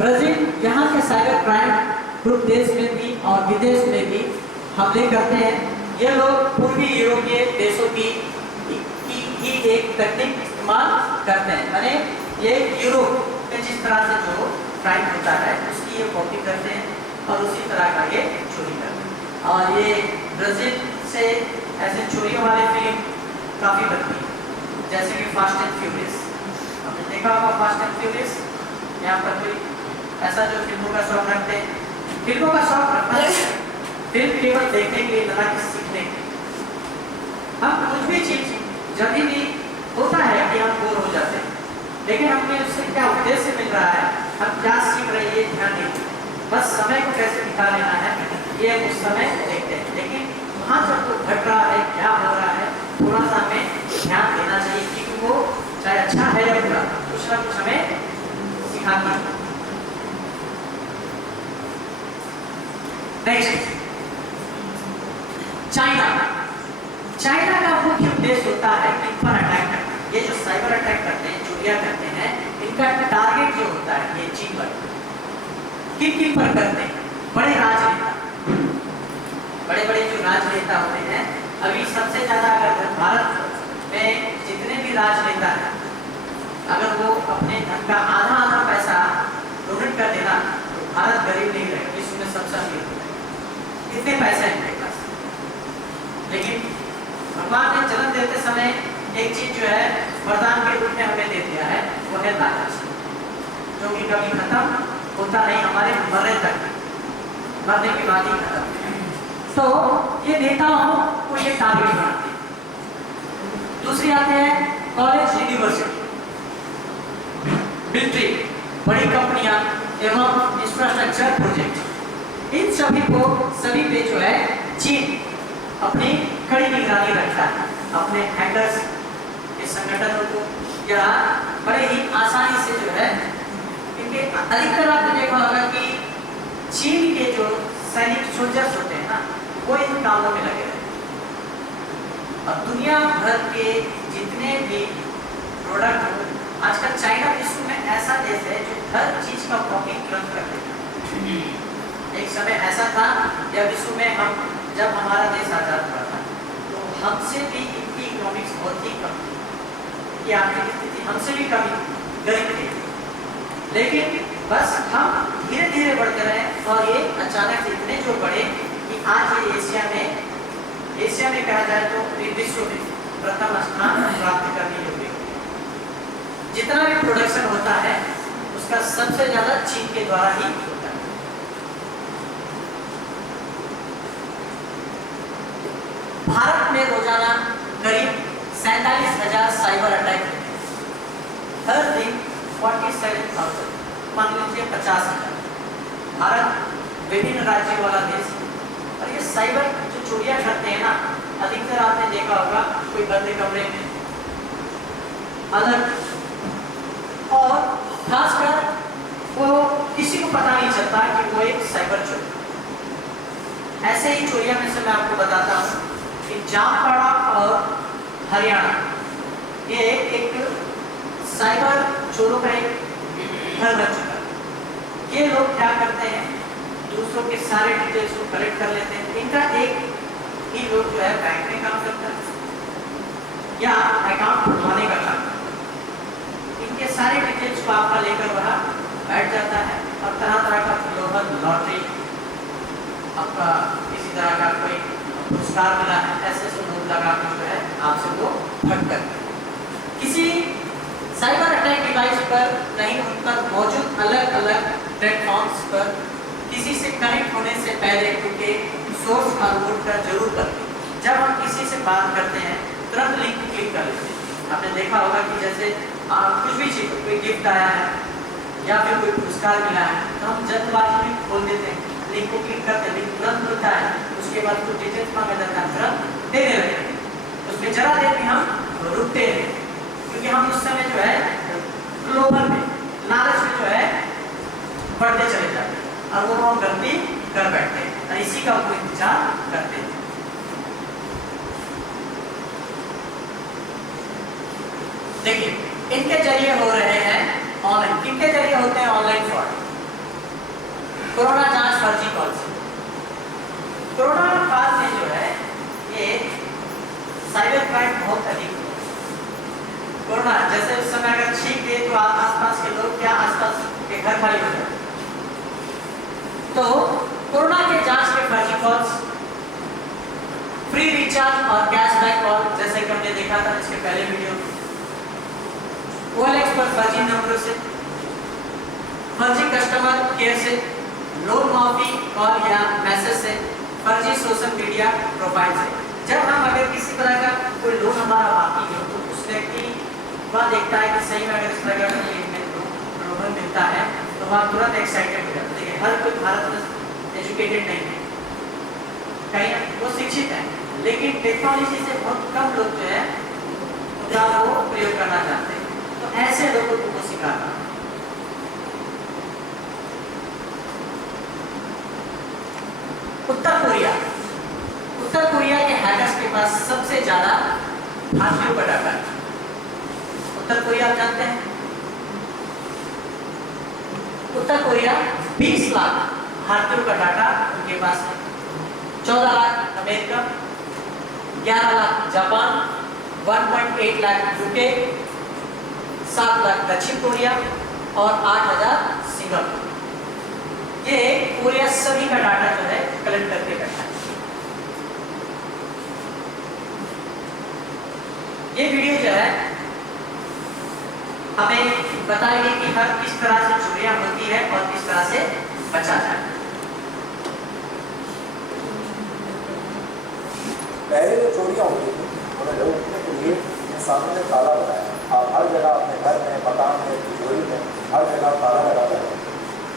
ब्राजील यहाँ के साइबर क्राइम ग्रुप देश में भी और विदेश में भी हमले करते हैं। ये लोग पूर्वी यूरोपीय देशों की ही एक तकनीक इस्तेमाल करते हैं। माने ये यूरोप में जिस तरह से जो क्राइम होता है उसकी ये कॉपी करते हैं और उसी तरह का ये चोरी करते हैं। और ये ब्राजील से ऐसे चोरियों वाले फिल्म काफ़ी बनती है, जैसे कि फास्ट एंड फ्यूरियस। आपने देखा होगा फास्ट एंड फ्यूरियस। यहाँ पर कोई ऐसा जो फिल्मों का शौक रखते हैं, फिल्मों का शौक रखना चाहिए, फिल्म केवल देखने के लिए ना कि सीखने के लिए। हम कुछ भी चीज़ जब भी होता है कि हम बोर हो जाते हैं, लेकिन हमें उससे क्या उद्देश्य मिल रहा है, हम क्या सीख रहे हैं ये ध्यान नहीं, बस समय को कैसे बिता लेना है ये उस समय देखते हैं। लेकिन वहाँ जब तो घट रहा है, क्या हो रहा है, थोड़ा सा हमें ध्यान देना चाहिए, क्योंकि वो चाहे अच्छा है या बुरा कुछ ना कुछ हमें सिखाता है। नेक्स्ट, चाइना का मुख्य उद्देश्य होता है किन पर अटैक करना। ये जो साइबर अटैक करते हैं, चोरियां करते हैं, इनका टारगेट जो होता है ये चीन पर। किन पर करते हैं? बड़े राजनेता, बड़े जो राजनेता होते हैं। अभी सबसे ज्यादा अगर भारत में जितने भी राजनेता हैं, अगर वो अपने धन का आधा पैसा भारत गरीब नहीं रहेगा, विश्व में सबसे अमीर हो जाएगा। इतने पैसे हैं इनके पास। लेकिन भगवान ने जन्म देते समय एक चीज जो है वरदान के रूप में हमें दे दिया है, वो है लालच, जो कि कभी खत्म होता नहीं, हमारे मरने तक, मरने के बाद ही खत्म। तो ये नेताओं को ये टारगेट बनाते हैं। दूसरी आते हैं कॉलेज, यूनिवर्सिटी, मिलिट्री, बड़ी कंपनियां एवं इंफ्रास्ट्रक्चर प्रोजेक्ट, इन सभी पे जो है चीन अपनी कड़ी निगरानी रखता है। अपने हैकर्स के संगठनों को या बड़े ही आसानी से जो है इनके अधिकतर आपने देखा होगा कि चीन के जो सैनिक सोल्जर्स होते हैं ना, वो इन कामों में लगे रहते हैं। अब दुनिया भर के जितने भी प्रोडक्ट हो, आजकल चाइना विश्व में ऐसा देश है जो हर चीज का कॉपी तुरंत कर देता है। एक समय ऐसा था या विश्व में हम जब हमारा देश आजाद हुआ था तो हमसे भी इनकी इकोनॉमिक्स बहुत ही कम थी, कि आर्थिक स्थिति हमसे भी कम गरीब थी। लेकिन बस हम धीरे धीरे बढ़ते रहे और ये अचानक से इतने जो बढ़े कि आज ये एशिया में कहा जाए तो विश्व में प्रथम स्थान प्राप्त करने योग्य। जितना भी प्रोडक्शन होता है उसका सबसे ज्यादा चीन के द्वारा ही होता है। भारत में रोजाना करीब 47,000 साइबर अटैक होते हैं। हर दिन 47,000, मान लीजिए 50,000। भारत विभिन्न राज्यों वाला देश, और ये साइबर जो चोरियां करते हैं ना, अधिकतर आपने देखा होगा कोई बंद कमरे में अलग, और खासकर वो किसी को पता नहीं चलता कि वो एक साइबर चोर। ऐसे ही चोरियां में से मैं आपको बताता हूँ कि जामताड़ा और हरियाणा, ये एक साइबर चोरों का एक घर बन चुका है। ये लोग क्या करते हैं, दूसरों के सारे डिटेल्स को कलेक्ट कर लेते हैं। इनका एक ही लोग जो है बैंक में काम करता है या अकाउंट खुलवाने का काम करता है। इनके सारे डिटेल्स को आपका लेकर वहाँ बैठ जाता है और तरह तरह का प्रलोभन, लॉटरी, आपका किसी तरह का कोई पुरस्कार मिला है, ऐसे लोग लगा कर जो है आपसे वो ठग करते हैं। किसी साइबर अटैक डिवाइस पर नहीं, उन पर मौजूद अलग अलग प्लेटफॉर्म्स पर किसी से कनेक्ट होने से पहले उनके सोर्स फॉरवर्ड का जरूर करते हैं। जब हम किसी से बात करते हैं तुरंत लिंक क्लिक कर लेते हैं। आपने देखा होगा कि जैसे कुछ भी चीज, कोई गिफ्ट आया है या फिर कोई पुरस्कार मिला है तो हम जल्दबाजी में खोल देते हैं, लिंक को क्लिक करते हैं, लिंक तुरंत मिलता है, उसके बाद कुछ डिटेल्स मांगा जाता है, तुरंत देने लगते हैं। उसमें जरा देर में हम रुकते हैं, क्योंकि हम उस समय जो है ग्लोबल में लालच में जो है बढ़ते चले जाते हैं और वो हम गलती कर बैठते हैं और इसी का वो इंतजार करते हैं। देखिए, इनके जरिए हो रहे हैं ऑनलाइन, किनके जरिए होते हैं ऑनलाइन फ्रॉड? कोरोना जांच फर्जी कॉल से। कोरोना काल में जो है ये साइबर क्राइम बहुत अधिक हुआ। कोरोना जैसे उस समय अगर छींक दे तो आसपास के लोग क्या आसपास के घर खाली हो जाते। तो कोरोना के जांच के फर्जी कॉल्स, फ्री रिचार्ज और कैशबैक कॉल, जैसे कि हमने देखा था इसके पहले वीडियो, OLX पर फर्जी नंबर से, फर्जी कस्टमर केयर से, लोन माफी कॉल या मैसेज से, फर्जी सोशल मीडिया प्रोफाइल से। जब हम अगर किसी तरह का कोई लोन हमारा बाकी हो तो उस व्यक्ति वह देखता है कि सही में अगर इस तरह का लोन मिलता है तो वह तुरंत एक्साइटेड हो जाता है। हर कोई भारत में एजुकेटेड नहीं है, कहीं वो शिक्षित है, लेकिन टेक्नोलॉजी से बहुत कम लोग जो है उसका वो प्रयोग करना चाहते हैं। तो ऐसे लोगों को वो सिखाना। उत्तर कोरिया के हैकर्स के पास सबसे ज्यादा भारतीयों का डाटा है। उत्तर कोरिया आप जानते हैं, उत्तर कोरिया 20 लाख भारतीयों का डाटा उनके पास है। 14 lakh America, 11 lakh Japan, 1.8 lakh UK, 7 lakh दक्षिण कोरिया और 8,000 सिंगापुर। ये पूरे सभी का डाटा जो है कलेक्ट करके बैठा है। ये वीडियो जो है हमें बताएगी कि हर किस तरह से चोरियां होती है और किस तरह से बचा जाए। पहले जो चोरियां होती थी उन्हें रोकने के लिए इंसानों ने ताला बनाया। आप हर जगह अपने घर में, मकान में, तिजोरी में हर जगह ताला लगा कर रखते हैं।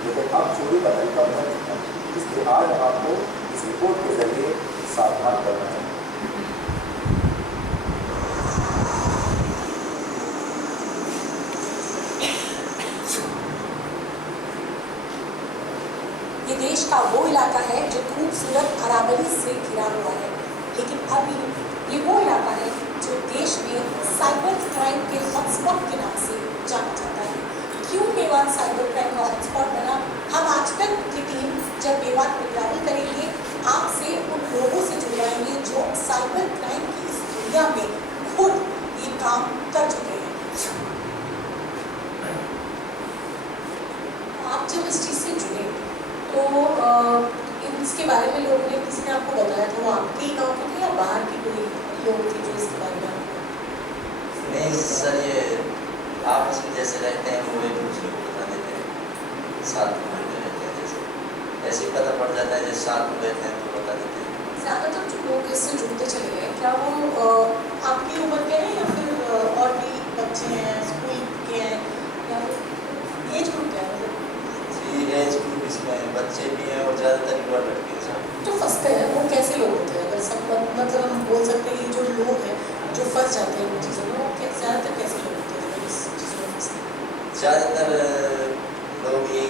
लेकिन अब चोरी का तरीका बदल चुका है, इसलिए आज हम आपको इस रिपोर्ट के जरिए सावधान करना है। ये देश का वो इलाका है जो खूबसूरत अरावली से घिरा हुआ है, लेकिन अभी ये वो इलाका है जो देश में साइबर क्राइम के हॉटस्पॉट के नाम से जाना जाता है। क्यों मेवात साइबर क्राइम का हॉटस्पॉट बना? हम आज तक की टीम जब मेवात में ट्रैवल करेंगे, आपसे उन लोगों से जुड़वाएंगे जो साइबर क्राइम की इस दुनिया में खुद ये काम कर चुके हैं। आप जब इस चीज़ से जुड़े तो इसके बारे में लोगों ने, किसी ने आपको बताया था, वो आपके ही गाँव के थे या बाहर के कोई लोग थे जो इसके बारे में? नहीं सर, ये आपस में जैसे रहते हैं वो एक दूसरे को बता देते हैं, साथ में रहते हैं, जैसे ऐसे पता पड़ जाता है, जैसे साथ में रहते हैं तो बता देते हैं। ज़्यादातर जो लोग इससे जुड़ते चले गए, क्या वो आपकी उम्र के हैं या फिर और भी बच्चे हैं, स्कूल के हैं, या फिर एज ग्रुप क्या है? जी एज ग्रुप इसमें बच्चे भी हैं और ज़्यादातर युवा लड़के हैं सर। जो फंसते हैं वो कैसे लोग होते हैं? अगर सब मतलब हम बोल सकते हैं, ये जो लोग हैं जो फंस जाते हैं उन चीज़ों में, वो ज़्यादातर कैसे लोग होते हैं जो इस चीज़ों में फंसते हैं? ज़्यादातर लोग ये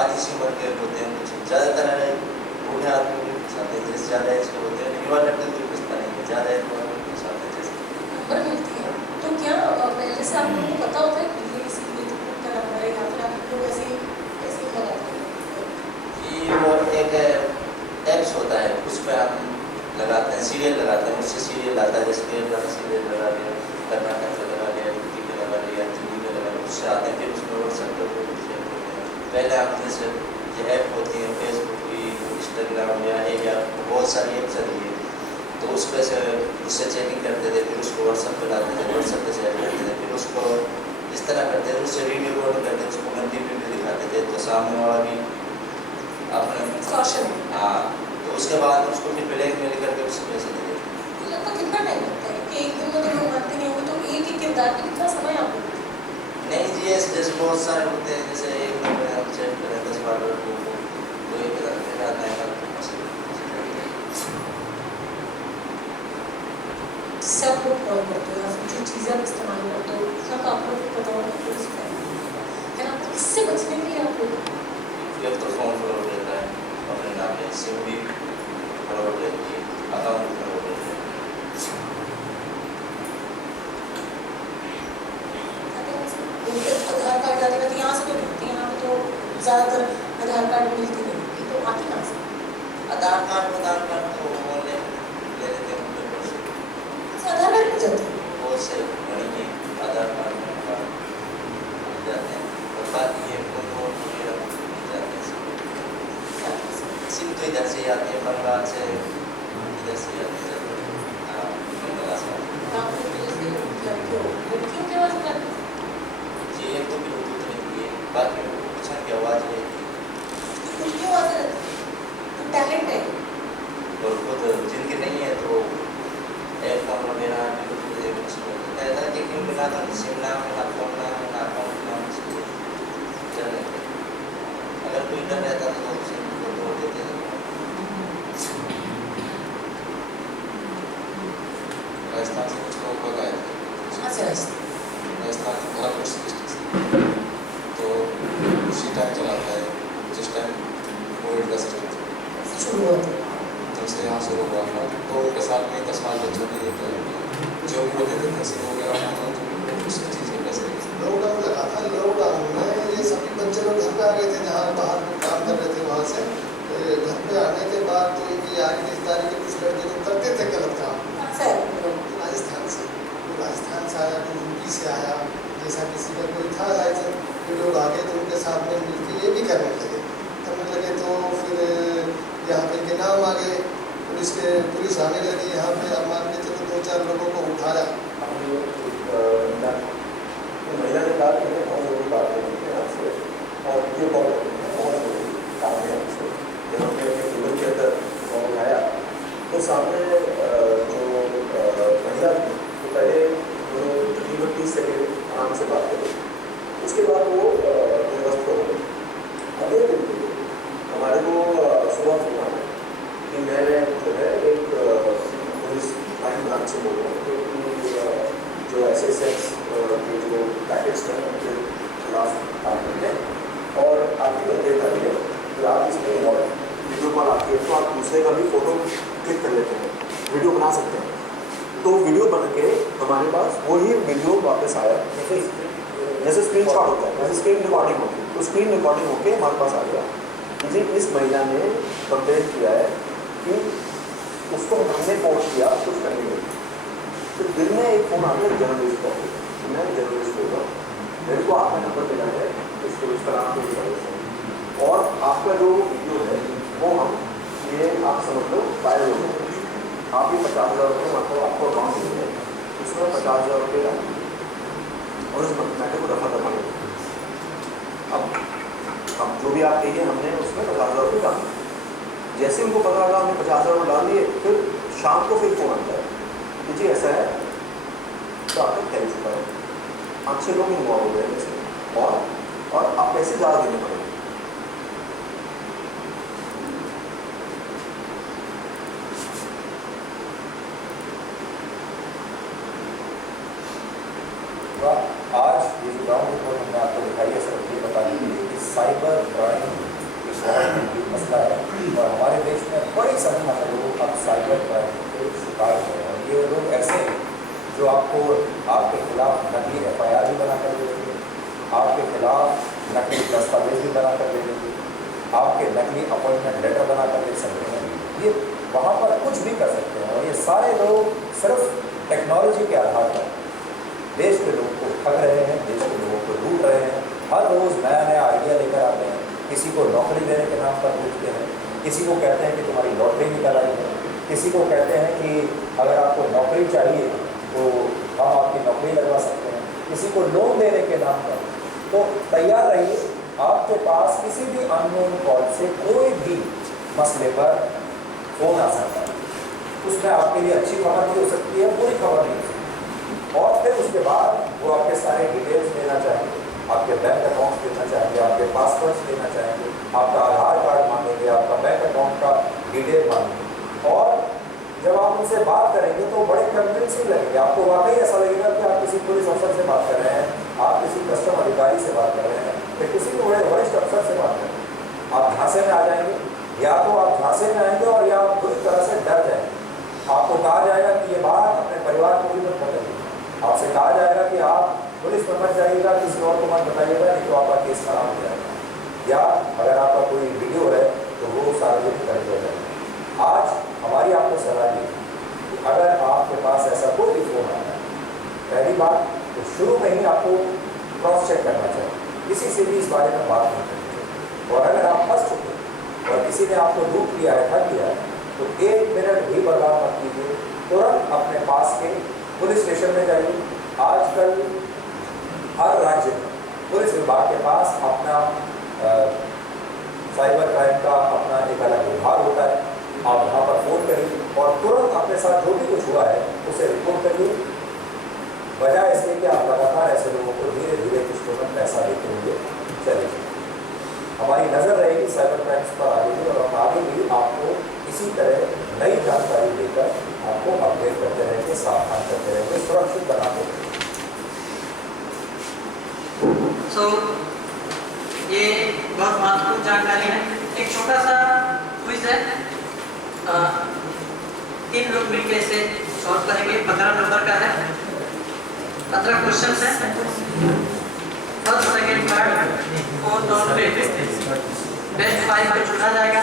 आधी सी उम्र के होते हैं, कुछ ज़्यादातर बूढ़े आदमी भी फंसाते हैं, जैसे ज़्यादा एज के होते हैं। युवा लड़के कोई फंसता नहीं है, ज़्यादा एज वाले फंसाते हैं। जैसे नंबर मिलती है तो क्या पहले से आप लोगों को पता होता है कि ये इसीलिए तो क्या नंबर है, या फिर आप लोग ऐसे ही लगाते हैं? कि वो एक ऐप्स होता है, उस पर हम लगाते हैं, सीरियल लगाते हैं, उससे सीरियल आता है, जैसे सीरियल लगा लिया, कर्नाटक पे लगा लिया, यूपी पे लगा लिया, दिल्ली पे लगा लिया, उससे आते हैं। फिर उसमें व्हाट्सएप पर शेयर करते हैं। पहले हम जैसे ये ऐप होती है फेसबुक की, इंस्टाग्राम या बहुत सारी ऐप्स आती है, तो उस पर से उससे चेकिंग करते थे, फिर उसको व्हाट्सएप पर लाते थे, व्हाट्सएप पर शेयर करते थे, फिर उसको इस तरह करते थे, उससे वीडियो कॉल करते थे, उसको गंदी वीडियो दिखाते थे, तो सामने वाला भी अपने हाँ, तो उसके बाद उसको फिर ब्लैकमेल करके उससे पैसे दे देते। लगभग कितना टाइम लगता है कि एक दिन में तो लोग बनते नहीं होंगे, तो एक ही किरदार में कितना समय आपको? नहीं जी, जैसे बहुत सारे होते हैं, जैसे एक दिन में हम चेक करें 10-12 लोगों को, तो एक दिन में आता है सब लोग कॉल करते हो या फिर जो चीज़ें आप इस्तेमाल करते हो सब आप लोग को पता होगा तो इस पर है ना। तो इससे बचने के लिए आप लोग एक तो फोन फॉरवर्ड रहता है अपने नाम में, सिम भी फॉरवर्ड रहती है, अकाउंट भी फॉरवर्ड रहता है। आधार कार्ड डालेगा तो यहाँ से तो ढूंढती है, यहाँ पे तो ज़्यादातर आधार कार्ड मिलती नहीं, तो आती कहाँ से? आधार कार्ड तो ऑनलाइन ले लेते हैं पेपर से। आधार कार्ड मिल जाते हैं बहुत से बड़ी आधार कार्ड मिल जाते हैं, और बाकी ये फोन वगैरह मिल जाते हैं। सिम तो इधर से आती है, बंगाल से, इधर से आती है। हाँ, बंगाल से लड़कियों के आवाज़ में जी, एक तो ब्लूटूथ रहती है, बाकी पूछा की आवाज़ रहती है, उनकी आवाज़ रहती है, तो टैलेंट है। और खुद जिनके नहीं है तो ऐप का मेरा कहता है कि क्यों बिना तो सिम नाम है, ना फोन नाम है, ना अकाउंट नाम है, चल रहे। अगर कोई डर रहता तो सिम को तोड़ देते थे। राजस्थान से कुछ लोग लोग आए थे, कहाँ से राजस्थान के धर्मपुर डिस्ट्रिक्ट से, तो उसी टाइम चला था जिस टाइम कोविड का सिस्टम शुरू हुआ था, जब से यहाँ शुरू हुआ था, तो उनके साथ में 10 साल बच्चों के जो भी होते थे तहसील वगैरह उसकी चीज़ें कैसे लॉकडाउन लगा था। लॉकडाउन में ये सभी बच्चे लोग घर पे आ गए थे, जहाँ बाहर काम कर रहे थे वहाँ से घर पे आने के बाद तो इनकी यारी रिश्तेदारी के कुछ लड़के लोग करते थे गलत काम। राजस्थान से, कोई राजस्थान से आया, कोई यूपी से आया, जैसा किसी का कोई था, ऐसे ये लोग आ गए तो उनके साथ में मिलकर ये भी करने लगे। करने लगे तो पुलिस आने लगी यहाँ पे। अब मान के चलो 2-4 लोगों को उठाया। महिला ने कहा कि मैं बहुत जरूरी बात करनी है आपसे और वीडियो कॉल करनी है, बहुत जरूरी काम है आपसे। जब हमने अपने टेबल के अंदर फोन उठाया तो सामने जो महिला थी तो पहले वो 30 सेकेंड आराम से बात करी, उसके बाद वो व्यवस्थ हो गई। अगले दिन हमारे को सुबह फोन आया कि मैं जो है एक पुलिस लाइन ब्रांच से बोल रहा हूँ कि जो SSX के जो पैकेज हैं उनके खिलाफ काम करते हैं और आपकी बंदे कर रही है कि आप इसमें और वीडियो कॉल आती है तो आप दूसरे का भी फोटो क्लिक कर लेते हैं, वीडियो बना सकते हैं। तो वीडियो बन के हमारे पास वही वीडियो वापस आया, जैसे स्क्रीन शॉट होता है, जैसे स्क्रीन रिकॉर्डिंग होती है, तो स्क्रीन रिकॉर्डिंग होकर हमारे पास आ गया। जी इस महिला ने कंप्लेन किया है कि उसको हमने पोस्ट किया कुछ करने के लिए। तो दिन में एक फ़ोन आ गया जर्नलिस्ट को, मैं जर्नलिस्ट होगा, मेरे को आपका नंबर देना है इस पुलिस का नाम है और आपका जो वीडियो है वो हम ये आप समझ लो वायरल हो गया। आप ही 50,000 रुपये मतलब आपको अकाउंट देंगे, उसमें 50,000 रुपये का और उस मैटर को दफा दफा अब जो भी आप कहिए हमने उसमें 50,000 रुपये डाल दिए। जैसे उनको पता लगा हमने 50,000 रुपये डाल दिए, फिर शाम को फिर फ़ोन आता है कि जी ऐसा है तो आपका फैल चुका है, 5-6 लोग इन्वॉल्व हो गए इसमें और आप पैसे ज़्यादा देने पड़ेंगे। आज ये जो ग्राउंड रिपोर्ट हमने आपको दिखाई है सर ये बताने के लिए कि साइबर क्राइम एक बहुत गंभीर मसला है और हमारे देश में बड़ी संख्या में लोग अब साइबर क्राइम के शिकार हो रहे हैं। और ये लोग ऐसे हैं जो आपके खिलाफ नकली FIR भी बना कर दे देंगे, आपके खिलाफ नकली दस्तावेज भी बना कर दे देंगे, आपके नकली अपॉइंटमेंट लेटर बना कर दे सकते हैं। ये वहाँ पर कुछ भी कर सकते हैं और ये सारे लोग सिर्फ टेक्नोलॉजी के आधार पर देश के लोगों को ठग रहे हैं, देश के लोगों को लूट रहे हैं। हर रोज़ नया नया आइडिया लेकर आते हैं, किसी को नौकरी देने के नाम पर पूछते हैं, किसी को कहते हैं कि तुम्हारी लॉटरी निकल आई है, किसी को कहते हैं कि अगर आपको नौकरी चाहिए तो हम आपकी नौकरी लगवा सकते हैं, किसी को लोन देने के नाम पर। तो तैयार रहिए, आपके पास किसी भी अननोन कॉल से कोई भी मसले पर फ़ोन आ सकता है। उसमें आपके लिए अच्छी खबर भी हो सकती है, बुरी खबर नहीं हो सकती। और फिर उसके बाद वो आपके सारे डिटेल्स लेना चाहेंगे, आपके बैंक अकाउंट लेना चाहेंगे, आपके पासवर्ड्स लेना चाहेंगे, आपका आधार कार्ड मांगेंगे, आपका बैंक अकाउंट का डिटेल मांगेंगे। और जब आप उनसे बात करेंगे तो बड़े कन्विंसिंग लगेंगे, आपको वाकई ऐसा लगेगा कि आप किसी पुलिस अफसर से बात कर रहे हैं, आप किसी कस्टम अधिकारी से बात कर रहे हैं, फिर किसी बड़े वरिष्ठ अफसर से बात कर रहे हैं। आप झांसे में आ जाएंगे, या तो आप झांसे में आएंगे और या आप बुरी तरह से डर जाएंगे। आपको कहा जाएगा कि ये बात अपने परिवार को भी मत बताइए, आपसे कहा जाएगा कि आप पुलिस में मत जाइएगा, किसी और को मत बताइएगा, नहीं तो आपका केस खराब हो जाएगा, या अगर आपका कोई वीडियो है तो वो सार्वजनिक कर दिया जाएगा। आज हमारी आपको सलाह दी कि अगर आपके पास ऐसा कोई भी फोन आता है, पहली बात तो शुरू में ही आपको क्रॉस चेक करना चाहिए, किसी से भी इस बारे में बात नहीं करनी चाहिए। और अगर आप फंस चुके और किसी ने आपको लूट किया है, ठग किया है, तो 1 मिनट भी बर्बाद मत कीजिए, तुरंत अपने पास के पुलिस स्टेशन में जाइए। आजकल हर राज्य में पुलिस विभाग के पास अपना साइबर क्राइम का अपना एक अलग विभाग होता है। आप वहाँ पर फ़ोन करिए और तुरंत अपने साथ जो भी कुछ हुआ है उसे रिपोर्ट करिए, बजाय इसके कि आप लगातार ऐसे लोगों को धीरे धीरे कुछ तुरंत पैसा देते हुए चले। हमारी नज़र रहेगी साइबर क्राइम्स पर आगे भी, और हम आगे भी आपको इसी तरह नई जानकारी देकर आपको अपडेट करते रहेंगे, सावधान करते रहेंगे, सुरक्षित बनाते रहेंगे। ये बहुत महत्वपूर्ण जानकारी है। एक छोटा सा क्विज है, 3 लोग मिलकर इसे सॉल्व करेंगे। 15 नंबर का है, 15 क्वेश्चन है। फर्स्ट, सेकंड, थर्ड, फोर्थ और फिफ्थ बेस्ट 5 को चुना जाएगा।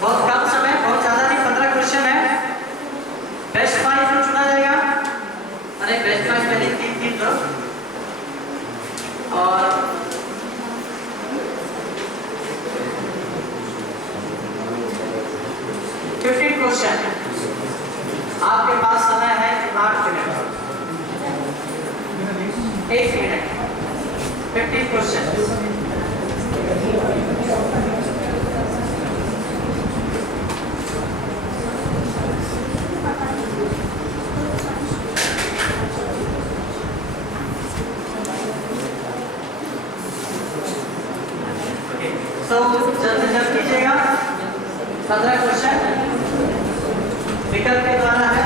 बहुत कम समय, बहुत ज़्यादा नहीं, 15 क्वेश्चन है। क्वेश्चन। आपके पास समय है 8 मिनट, 1 मिनट, 15 क्वेश्चन। तो जल्दी जल्दी कीजिएगा। 15 क्वेश्चन विकल्प के द्वारा है।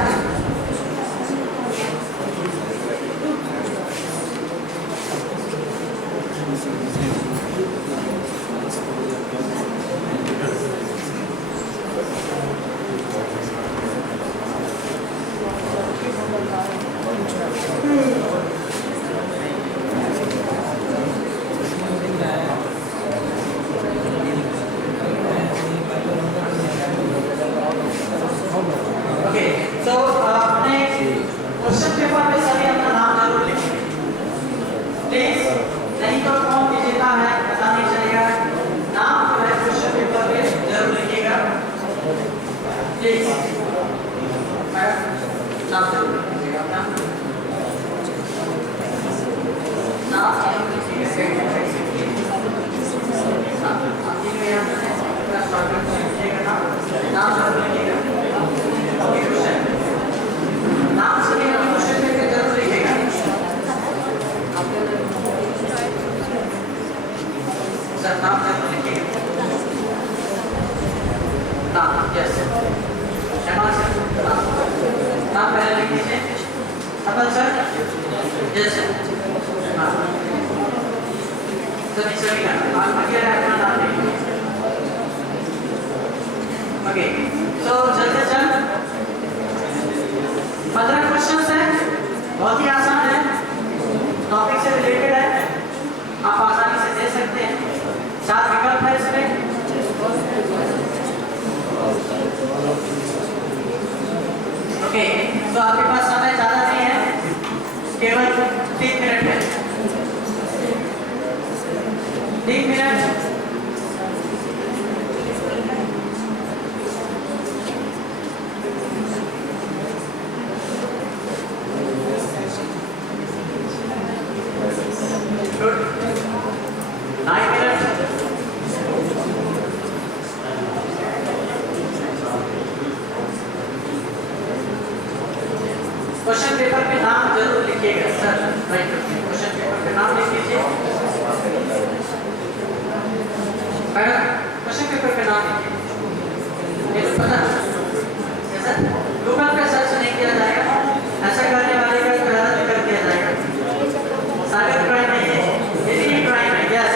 तो आपके पास समय ज्यादा नहीं है, केवल 3 मिनट है। 3 minute. Good. 9 minutes. Question paper पे नाम जरूर लिखिएगा सर। राइट, क्वेश्चन पेपर पे नाम लिख लीजिए। मैडम क्वेश्चन पेपर पे नाम लिखिए। ये तो पता ऐसा गूगल पे सर्च नहीं किया जाएगा, ऐसा करने वाले का गलत कर दिया जाएगा। साइबर क्राइम नहीं है, यदि क्राइम है। यस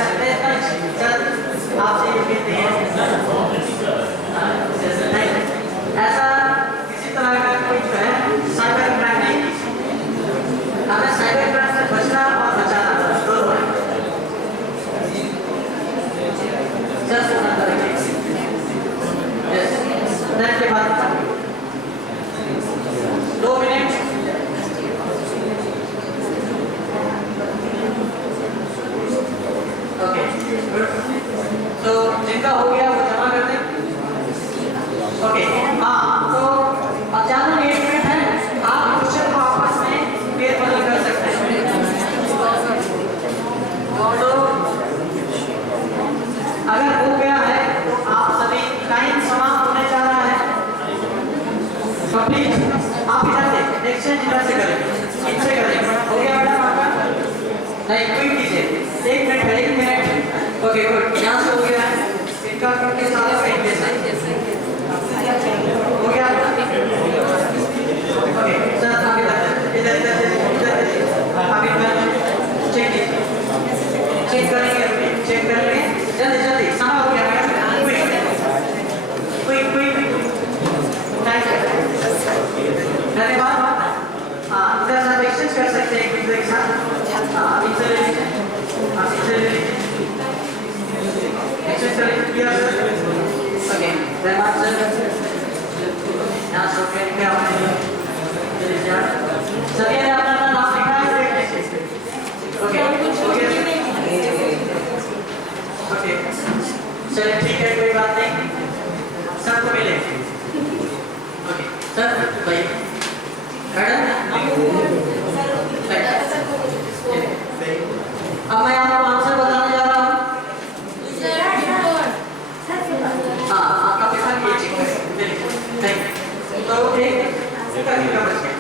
सर, आपसे ये कहते हैं ऐसा किसी तरह का कोई जो है साइबर क्राइम नहीं। हमें साइबर क्राइम से बचना और बचाना दोनों है। जस्ट होना करेंगे। यस, नेक्स्ट के बाद 2 मिनट। Okay good. तो जिनका हो गया वो जमा कर दें। ओके हाँ, तो अब ज़्यादा 1 मिनट है, आप क्वेश्चन को आपस में फेरबदल कर सकते हैं। तो अगर हो गया है तो आप सभी टाइम समाप्त होने जा रहा है। तो प्लीज आप इधर से एक्सचेंज इधर से करें, इनसे करें। हो गया मैडम आपका? नहीं, क्विक कीजिए। 1 मिनट है, 1 मिनट। ओके गुड, यहाँ से हो गया है। इनका करके सारे पेन के साथ हो गया। ओके सर, आप इधर इधर इधर आप इधर चेक कीजिए, चेक करेंगे, चेक करेंगे। जल्दी जल्दी, समय हो गया madam. Quick quick thank you, धन्यवाद। हाँ, इधर सब एक्सचेंज कर सकते हैं एक दूसरे के साथ। हाँ, इधर आप इधर एक्सचेंज करें। ओके धन्यवाद सर। यहाँ से क्या सभी ने अपना नाम लिखा है? ओके ओके चलिए ठीक है, कोई बात नहीं, सबको मिले। सर भाई अब मैं आपको आंसर बताने जा रहा हूँ। हाँ, आपका पैसा ये चेक करें। तो एक का बच गया।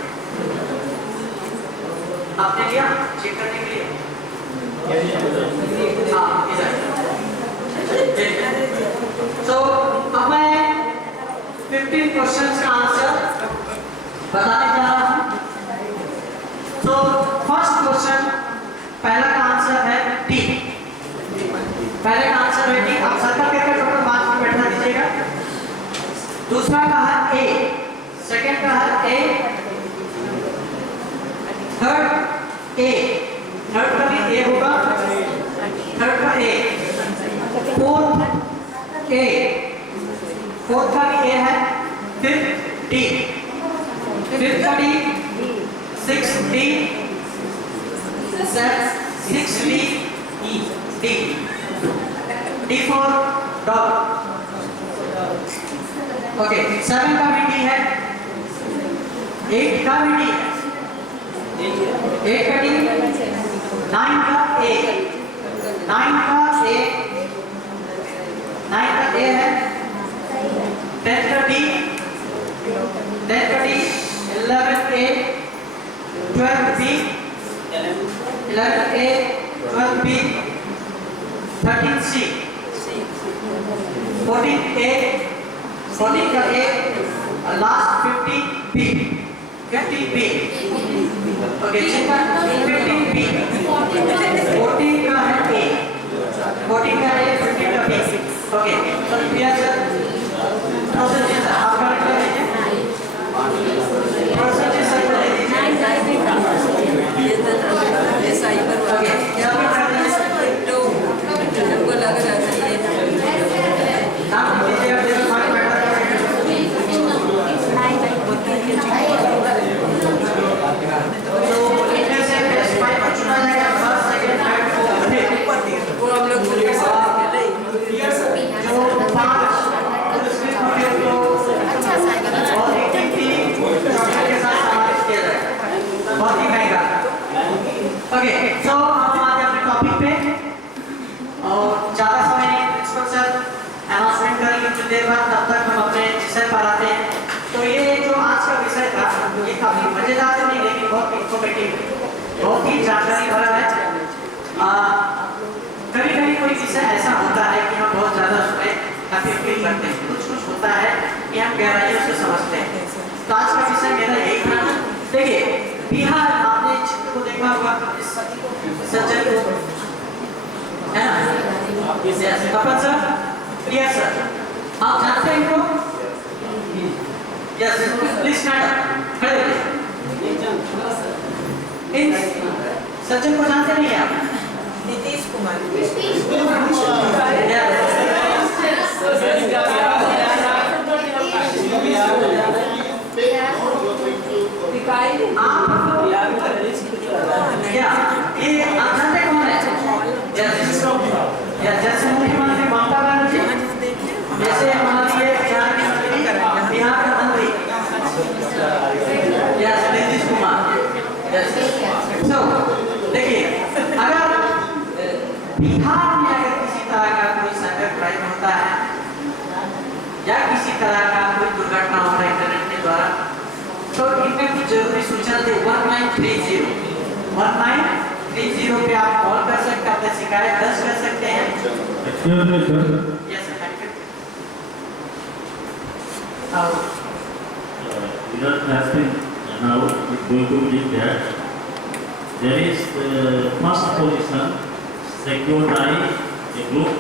आपने लिया चेक करने के लिए? हाँ, तो अब मैं 15 क्वेश्चंस का आंसर बताने जा रहा हूँ। तो फर्स्ट क्वेश्चन, पहला का आंसर है डी। पहले का आंसर है डी। आप सर्कल करके टोटल 5 में बैठा दीजिएगा। दूसरा का है ए, सेकंड का है ए, थर्ड ए, थर्ड का भी ए होगा, थर्ड का ए, फोर्थ ए, फोर्थ का भी ए है, फिफ्थ डी, फिफ्थ का D, six D, six D, E D, D for dog. Okay, 7 का भी डी है, 8 का भी डी है, 8 का डी, 9 का ए, 9 का ए, 9 का ए है, 10 का डी, 10 का D, 11 A, 12 B, 11 A, 12 B, 13 C, 14 A, 14 का ए, और last 15 B, 15 B. Okay, 15 B, 14 का है ए, 14 का ए, 15 का बी। ओके, तो clear sir? Process ji sir, आप करेक्ट कर लीजिए। प्रोसेस जी सर कर लीजिए। ओके, क्या कर रहे हैं? तो हमको लग रहा है ये नाम लीजिए, आप देखो हमारे बैठा ओके, सो हम आते हैं अपने टॉपिक पे और ज़्यादा समय नहीं, प्रिंसिपल सर अनाउंसमेंट करेंगे कुछ देर बाद, तब तक हम अपने विषय पर आते हैं। तो ये जो आज का विषय था ये काफ़ी मज़ेदार नहीं लेकिन बहुत इंफॉर्मेटिव, बहुत ही जानकारी भरा है। कभी कभी कोई विषय ऐसा होता है कि हम बहुत ज़्यादा उसमें काफ़ी फील करते हैं, कुछ कुछ होता है कि हम गहराइयों से समझते हैं। तो आज का विषय मेरा यही था। देखिए, बिहार, आपने चित्र को देखा होगा, सज्जन को, है ना? कपल सर, क्लियर सर, आप जानते हैं इनको? यस, प्लीज स्टैंड अप, खड़े हो जाइए। इन सज्जन को जानते नहीं आप? नीतीश कुमार। ये आप जानते कौन है? जैसे मुख्यमंत्री ममता बनर्जी, जैसे हमारी ये बिहार का मंत्री नीतीश कुमार। तो देखिए, अगर बिहार में अगर किसी तरह का कोई साइबर क्राइम होता है या किसी तरह का कोई दुर्घटना हो रहा है इंटरनेट के द्वारा, तो इनमें कुछ जरूरी सूचना दे 1930 पे आप कॉल कर सकते हैं, अपनी शिकायत दर्ज कर सकते हैं। Yes sir, now it's going to be there. There is first position secured by a group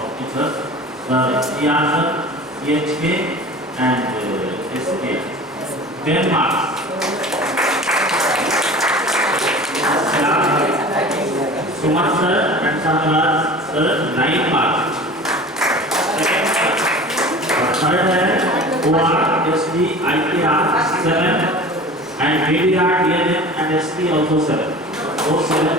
of teachers, ERSA, EHK and SK. 10 marks. Sumar sir and Samraj sir 9 marks. Third है OR, SD, ITR 7 and VDR, DNM and SP also 7. Those 7.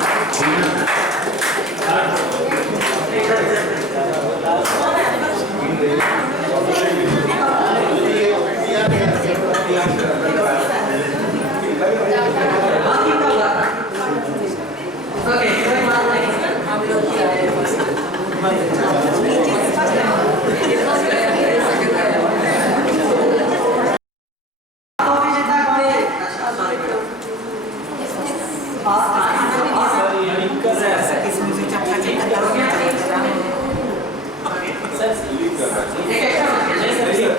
एक एक्स्ट्रा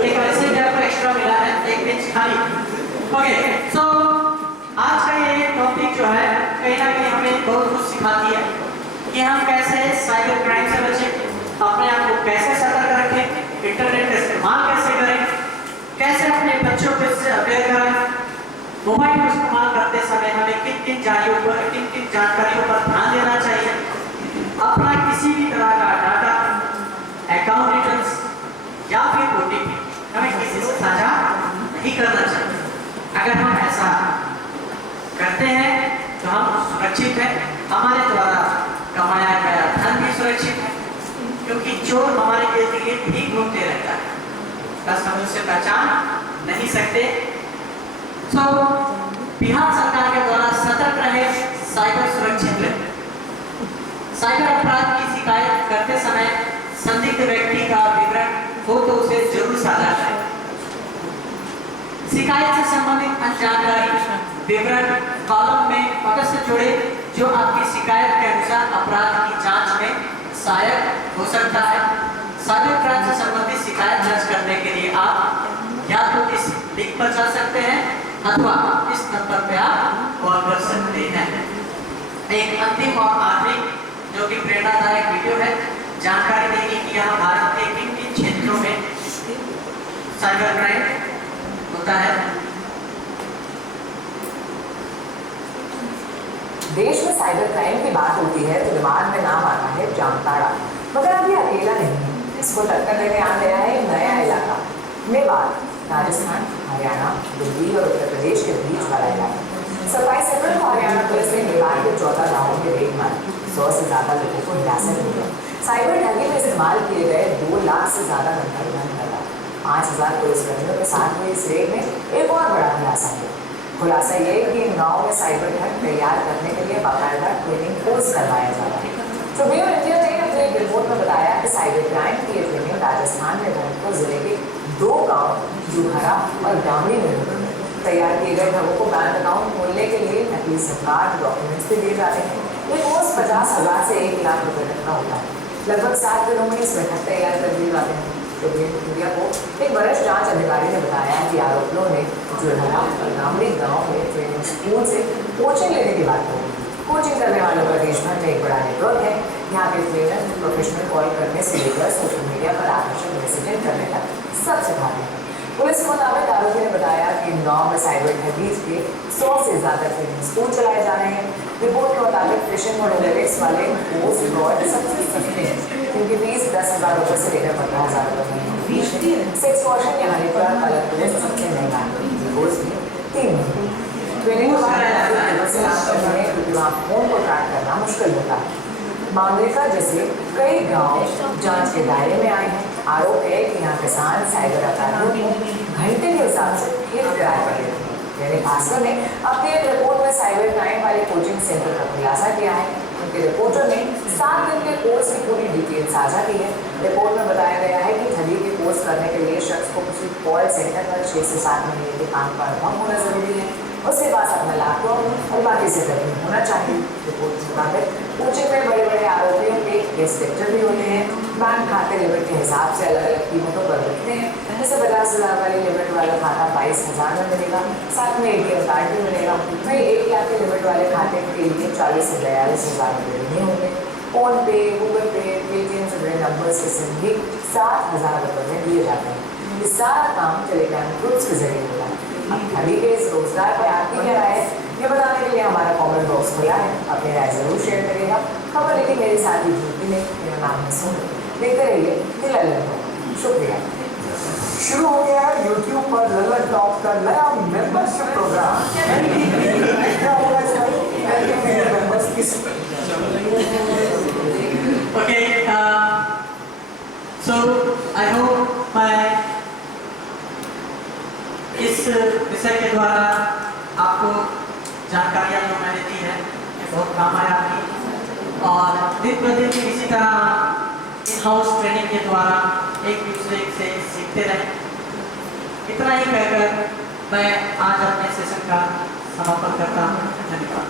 एक वैसे भी आपको एक्स्ट्रा मिला है, एक पेज खाली। ओके, सो आज का ये टॉपिक जो है कहीं ना कहीं हमें बहुत कुछ सिखाती है कि हम कैसे साइबर क्राइम से बचें, अपने आप को कैसे सतर्क रखें, इंटरनेट का इस्तेमाल कैसे करें, कैसे अपने बच्चों को इससे अवेयर कराएं, मोबाइल का इस्तेमाल करते समय हमें किन किन जानकारियों पर ध्यान देना चाहिए, अपना किसी भी तरह का डाटा, अकाउंट डिटेल्स या फिर ओटीपी हमें किसी से साझा नहीं करना चाहिए। अगर हम ऐसा करते हैं तो हम सुरक्षित हैं, हमारे द्वारा कमाया गया धन भी सुरक्षित है, क्योंकि चोर हमारे इर्द गिर्द भी घूमते रहता है, बस हम उसे पहचान नहीं सकते। तो बिहार सरकार के द्वारा सतर्क रहे, साइबर सुरक्षित रहे। साइबर अपराध की शिकायत करते समय संदिग्ध व्यक्ति का विवरण हो तो उसे जरूर साझा करें। शिकायत से संबंधित अन्य जानकारी विवरण कॉलम में पटल से जोड़े जो आपकी शिकायत के अनुसार अपराध की जांच में सहायक हो सकता है। साइबर क्राइम से संबंधित शिकायत दर्ज करने के लिए आप या तो इस लिंक पर जा सकते हैं अथवा इस नंबर पे आप कॉल कर सकते हैं। एक अंतिम और आखिरी जो कि प्रेरणादायक वीडियो है, जानकारी देगी कि यहाँ भारत के किन किन क्षेत्रों में साइबर क्राइम होता है। देश में साइबर क्राइम की बात होती है तो दिमाग में नाम आता है जामताड़ा, मगर अभी अकेला नहीं, इसको टक्कर देने आ गया है एक नया इलाका, मेवात, राजस्थान, हरियाणा, दिल्ली और उत्तर प्रदेश के बीच वाला इलाका। 27 अप्रैल को हरियाणा पुलिस ने मेवात के 14 गाँवों में रेड मारी, 100 से ज्यादा लोगों को हिरासत में लिया। साइबर ठगी में इस्तेमाल किए गए 2 लाख से ज्यादा नंबर बंद करा। 5000 पुलिसकर्मियों के साथ हुई इस रेड में एक और बड़ा खुलासा हुआ। खुलासा ये कि इन गाँव में साइबर ठग तैयार करने के लिए बाकायदा ट्रेनिंग कोर्स करवाया जा रहा है। ट्रिब्यून इंडिया ने अपने एक रिपोर्ट में बताया कि साइबर क्राइम की ट्रेनिंग राजस्थान में धर्मपुर जिले के 2 गाँव जुहरा और गामड़ी में तैयार किए गए ठगों को बैंक अकाउंट खोलने के लिए नकली सिम कार्ड डॉक्यूमेंट्स भी दिए जाते हैं। ये कोर्स 50,000 से 1 लाख रुपए तक का होता है। लगभग 7 दिनों में इस बैठक तैयार कर दिए जाते हैं। ट्रिब्यून इंडिया को एक वरिष्ठ जांच अधिकारी ने बताया कि आरोपियों ने जुहरा और गामड़ी गाँव में ट्रेनिंग स्कूल से कोचिंग लेने की बात कही। कोचिंग करने वालों का देश भर में एक बड़ा नेटवर्क है। यहाँ के ट्रेनर प्रोफेशनल कॉल करने से लेकर सोशल मीडिया पर आकर्षक मैसेजिंग करने तक सब सिखाते हैं। पुलिस के मुताबिक आरोपी ने बताया कि इन गाँव में साइबर ठगी के 100 से ज्यादा ट्रेनिंग स्कूल चलाए जा रहे हैं। रिपोर्ट के मुताबिक फिशिंग और एनालिटिक्स वाले पोस्ट फ्रॉड सबसे सस्ते हैं, क्योंकि फीस 10,000 रुपये से लेकर 15,000 रुपये है। सेक्सटॉर्शन यहाँ नेटवर्क अलग पुलिस सबसे महंगा है, कोर्स में 3 महीने ट्रेनिंग के बाद से काम करना है, क्योंकि वहाँ फोन को ट्रैक करना मुश्किल होता है। मामले का जैसे कई गांव जांच के दायरे में आए हैं। आरोप है कि यहाँ किसान साइबर अपराधियों को घंटे के हिसाब से खेत किराए पर देते हैं। दैनिक भास्कर ने अपनी एक रिपोर्ट में साइबर क्राइम वाले कोचिंग सेंटर का खुलासा किया है। उनके रिपोर्टर ने 7 दिन के कोर्स की पूरी डिटेल साझा की है। रिपोर्ट में बताया गया है कि ठगी के कोर्स करने के लिए शख्स को किसी कॉल सेंटर पर 6 से 7 महीने के काम का अनुभव होना जरूरी है। उसके पास अपना लैपटॉप और बाकी से करनी होना चाहिए। रिपोर्ट के मुताबिक कोचिंग में बड़े बड़े आरोपियों के गेस्ट लेक्चर भी होते हैं। बैंक खाते लिमिट के हिसाब से अलग अलग कीमतों पर बिकते हैं। जैसे 50,000 वाली लिमिट वाला खाता 22,000 में मिलेगा, साथ में ATM कार्ड भी मिलेगा। वही 1 लाख के लिमिट वाले खाते के लिए 40 से 42,000 रुपये देने होंगे। फोन पे, गूगल पे, पेटीएम से जुड़े नंबर्स के सिम भी 7,000 रुपये में दिए जाते हैं। ये सारा काम टेलीग्राम ग्रुप्स के जरिए होता है। अब ठगी के इस रोजगार पर आपकी क्या राय है, ये बताने के लिए हमारा कमेंट बॉक्स खुला है। अपनी राय जरूर शेयर करिएगा। खबर लेकिन मेरे साथ ही ज्योति ने मेरा नाम है सुन, देखते रहिए लल्लन। शुक्रिया। शुरू हो गया है YouTube पर लल्लन टॉप का नया मेंबरशिप प्रोग्राम। क्या होगा इसका? मेंबर्स किस Okay, so I hope मैं इस विषय के द्वारा आपको जानकारियाँ जो मैंने दी है ये बहुत काम आया आपकी, और दिन प्रतिदिन इसी तरह इन हाउस ट्रेनिंग के द्वारा एक दूसरे से सीखते रहें। इतना ही कहकर मैं आज अपने सेशन का समापन करता हूँ। धन्यवाद।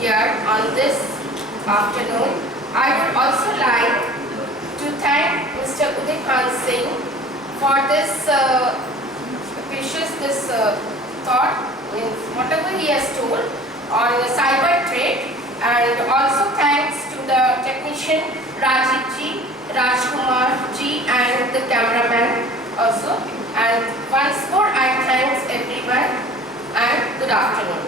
here on this afternoon. I would also like to thank Mr. Uday Khan Singh for this thought, whatever he has told on the cyber trade, and also thanks to the technician Rajiv ji, Rajkumar ji, and the cameraman also. And once more I thanks everyone and good afternoon.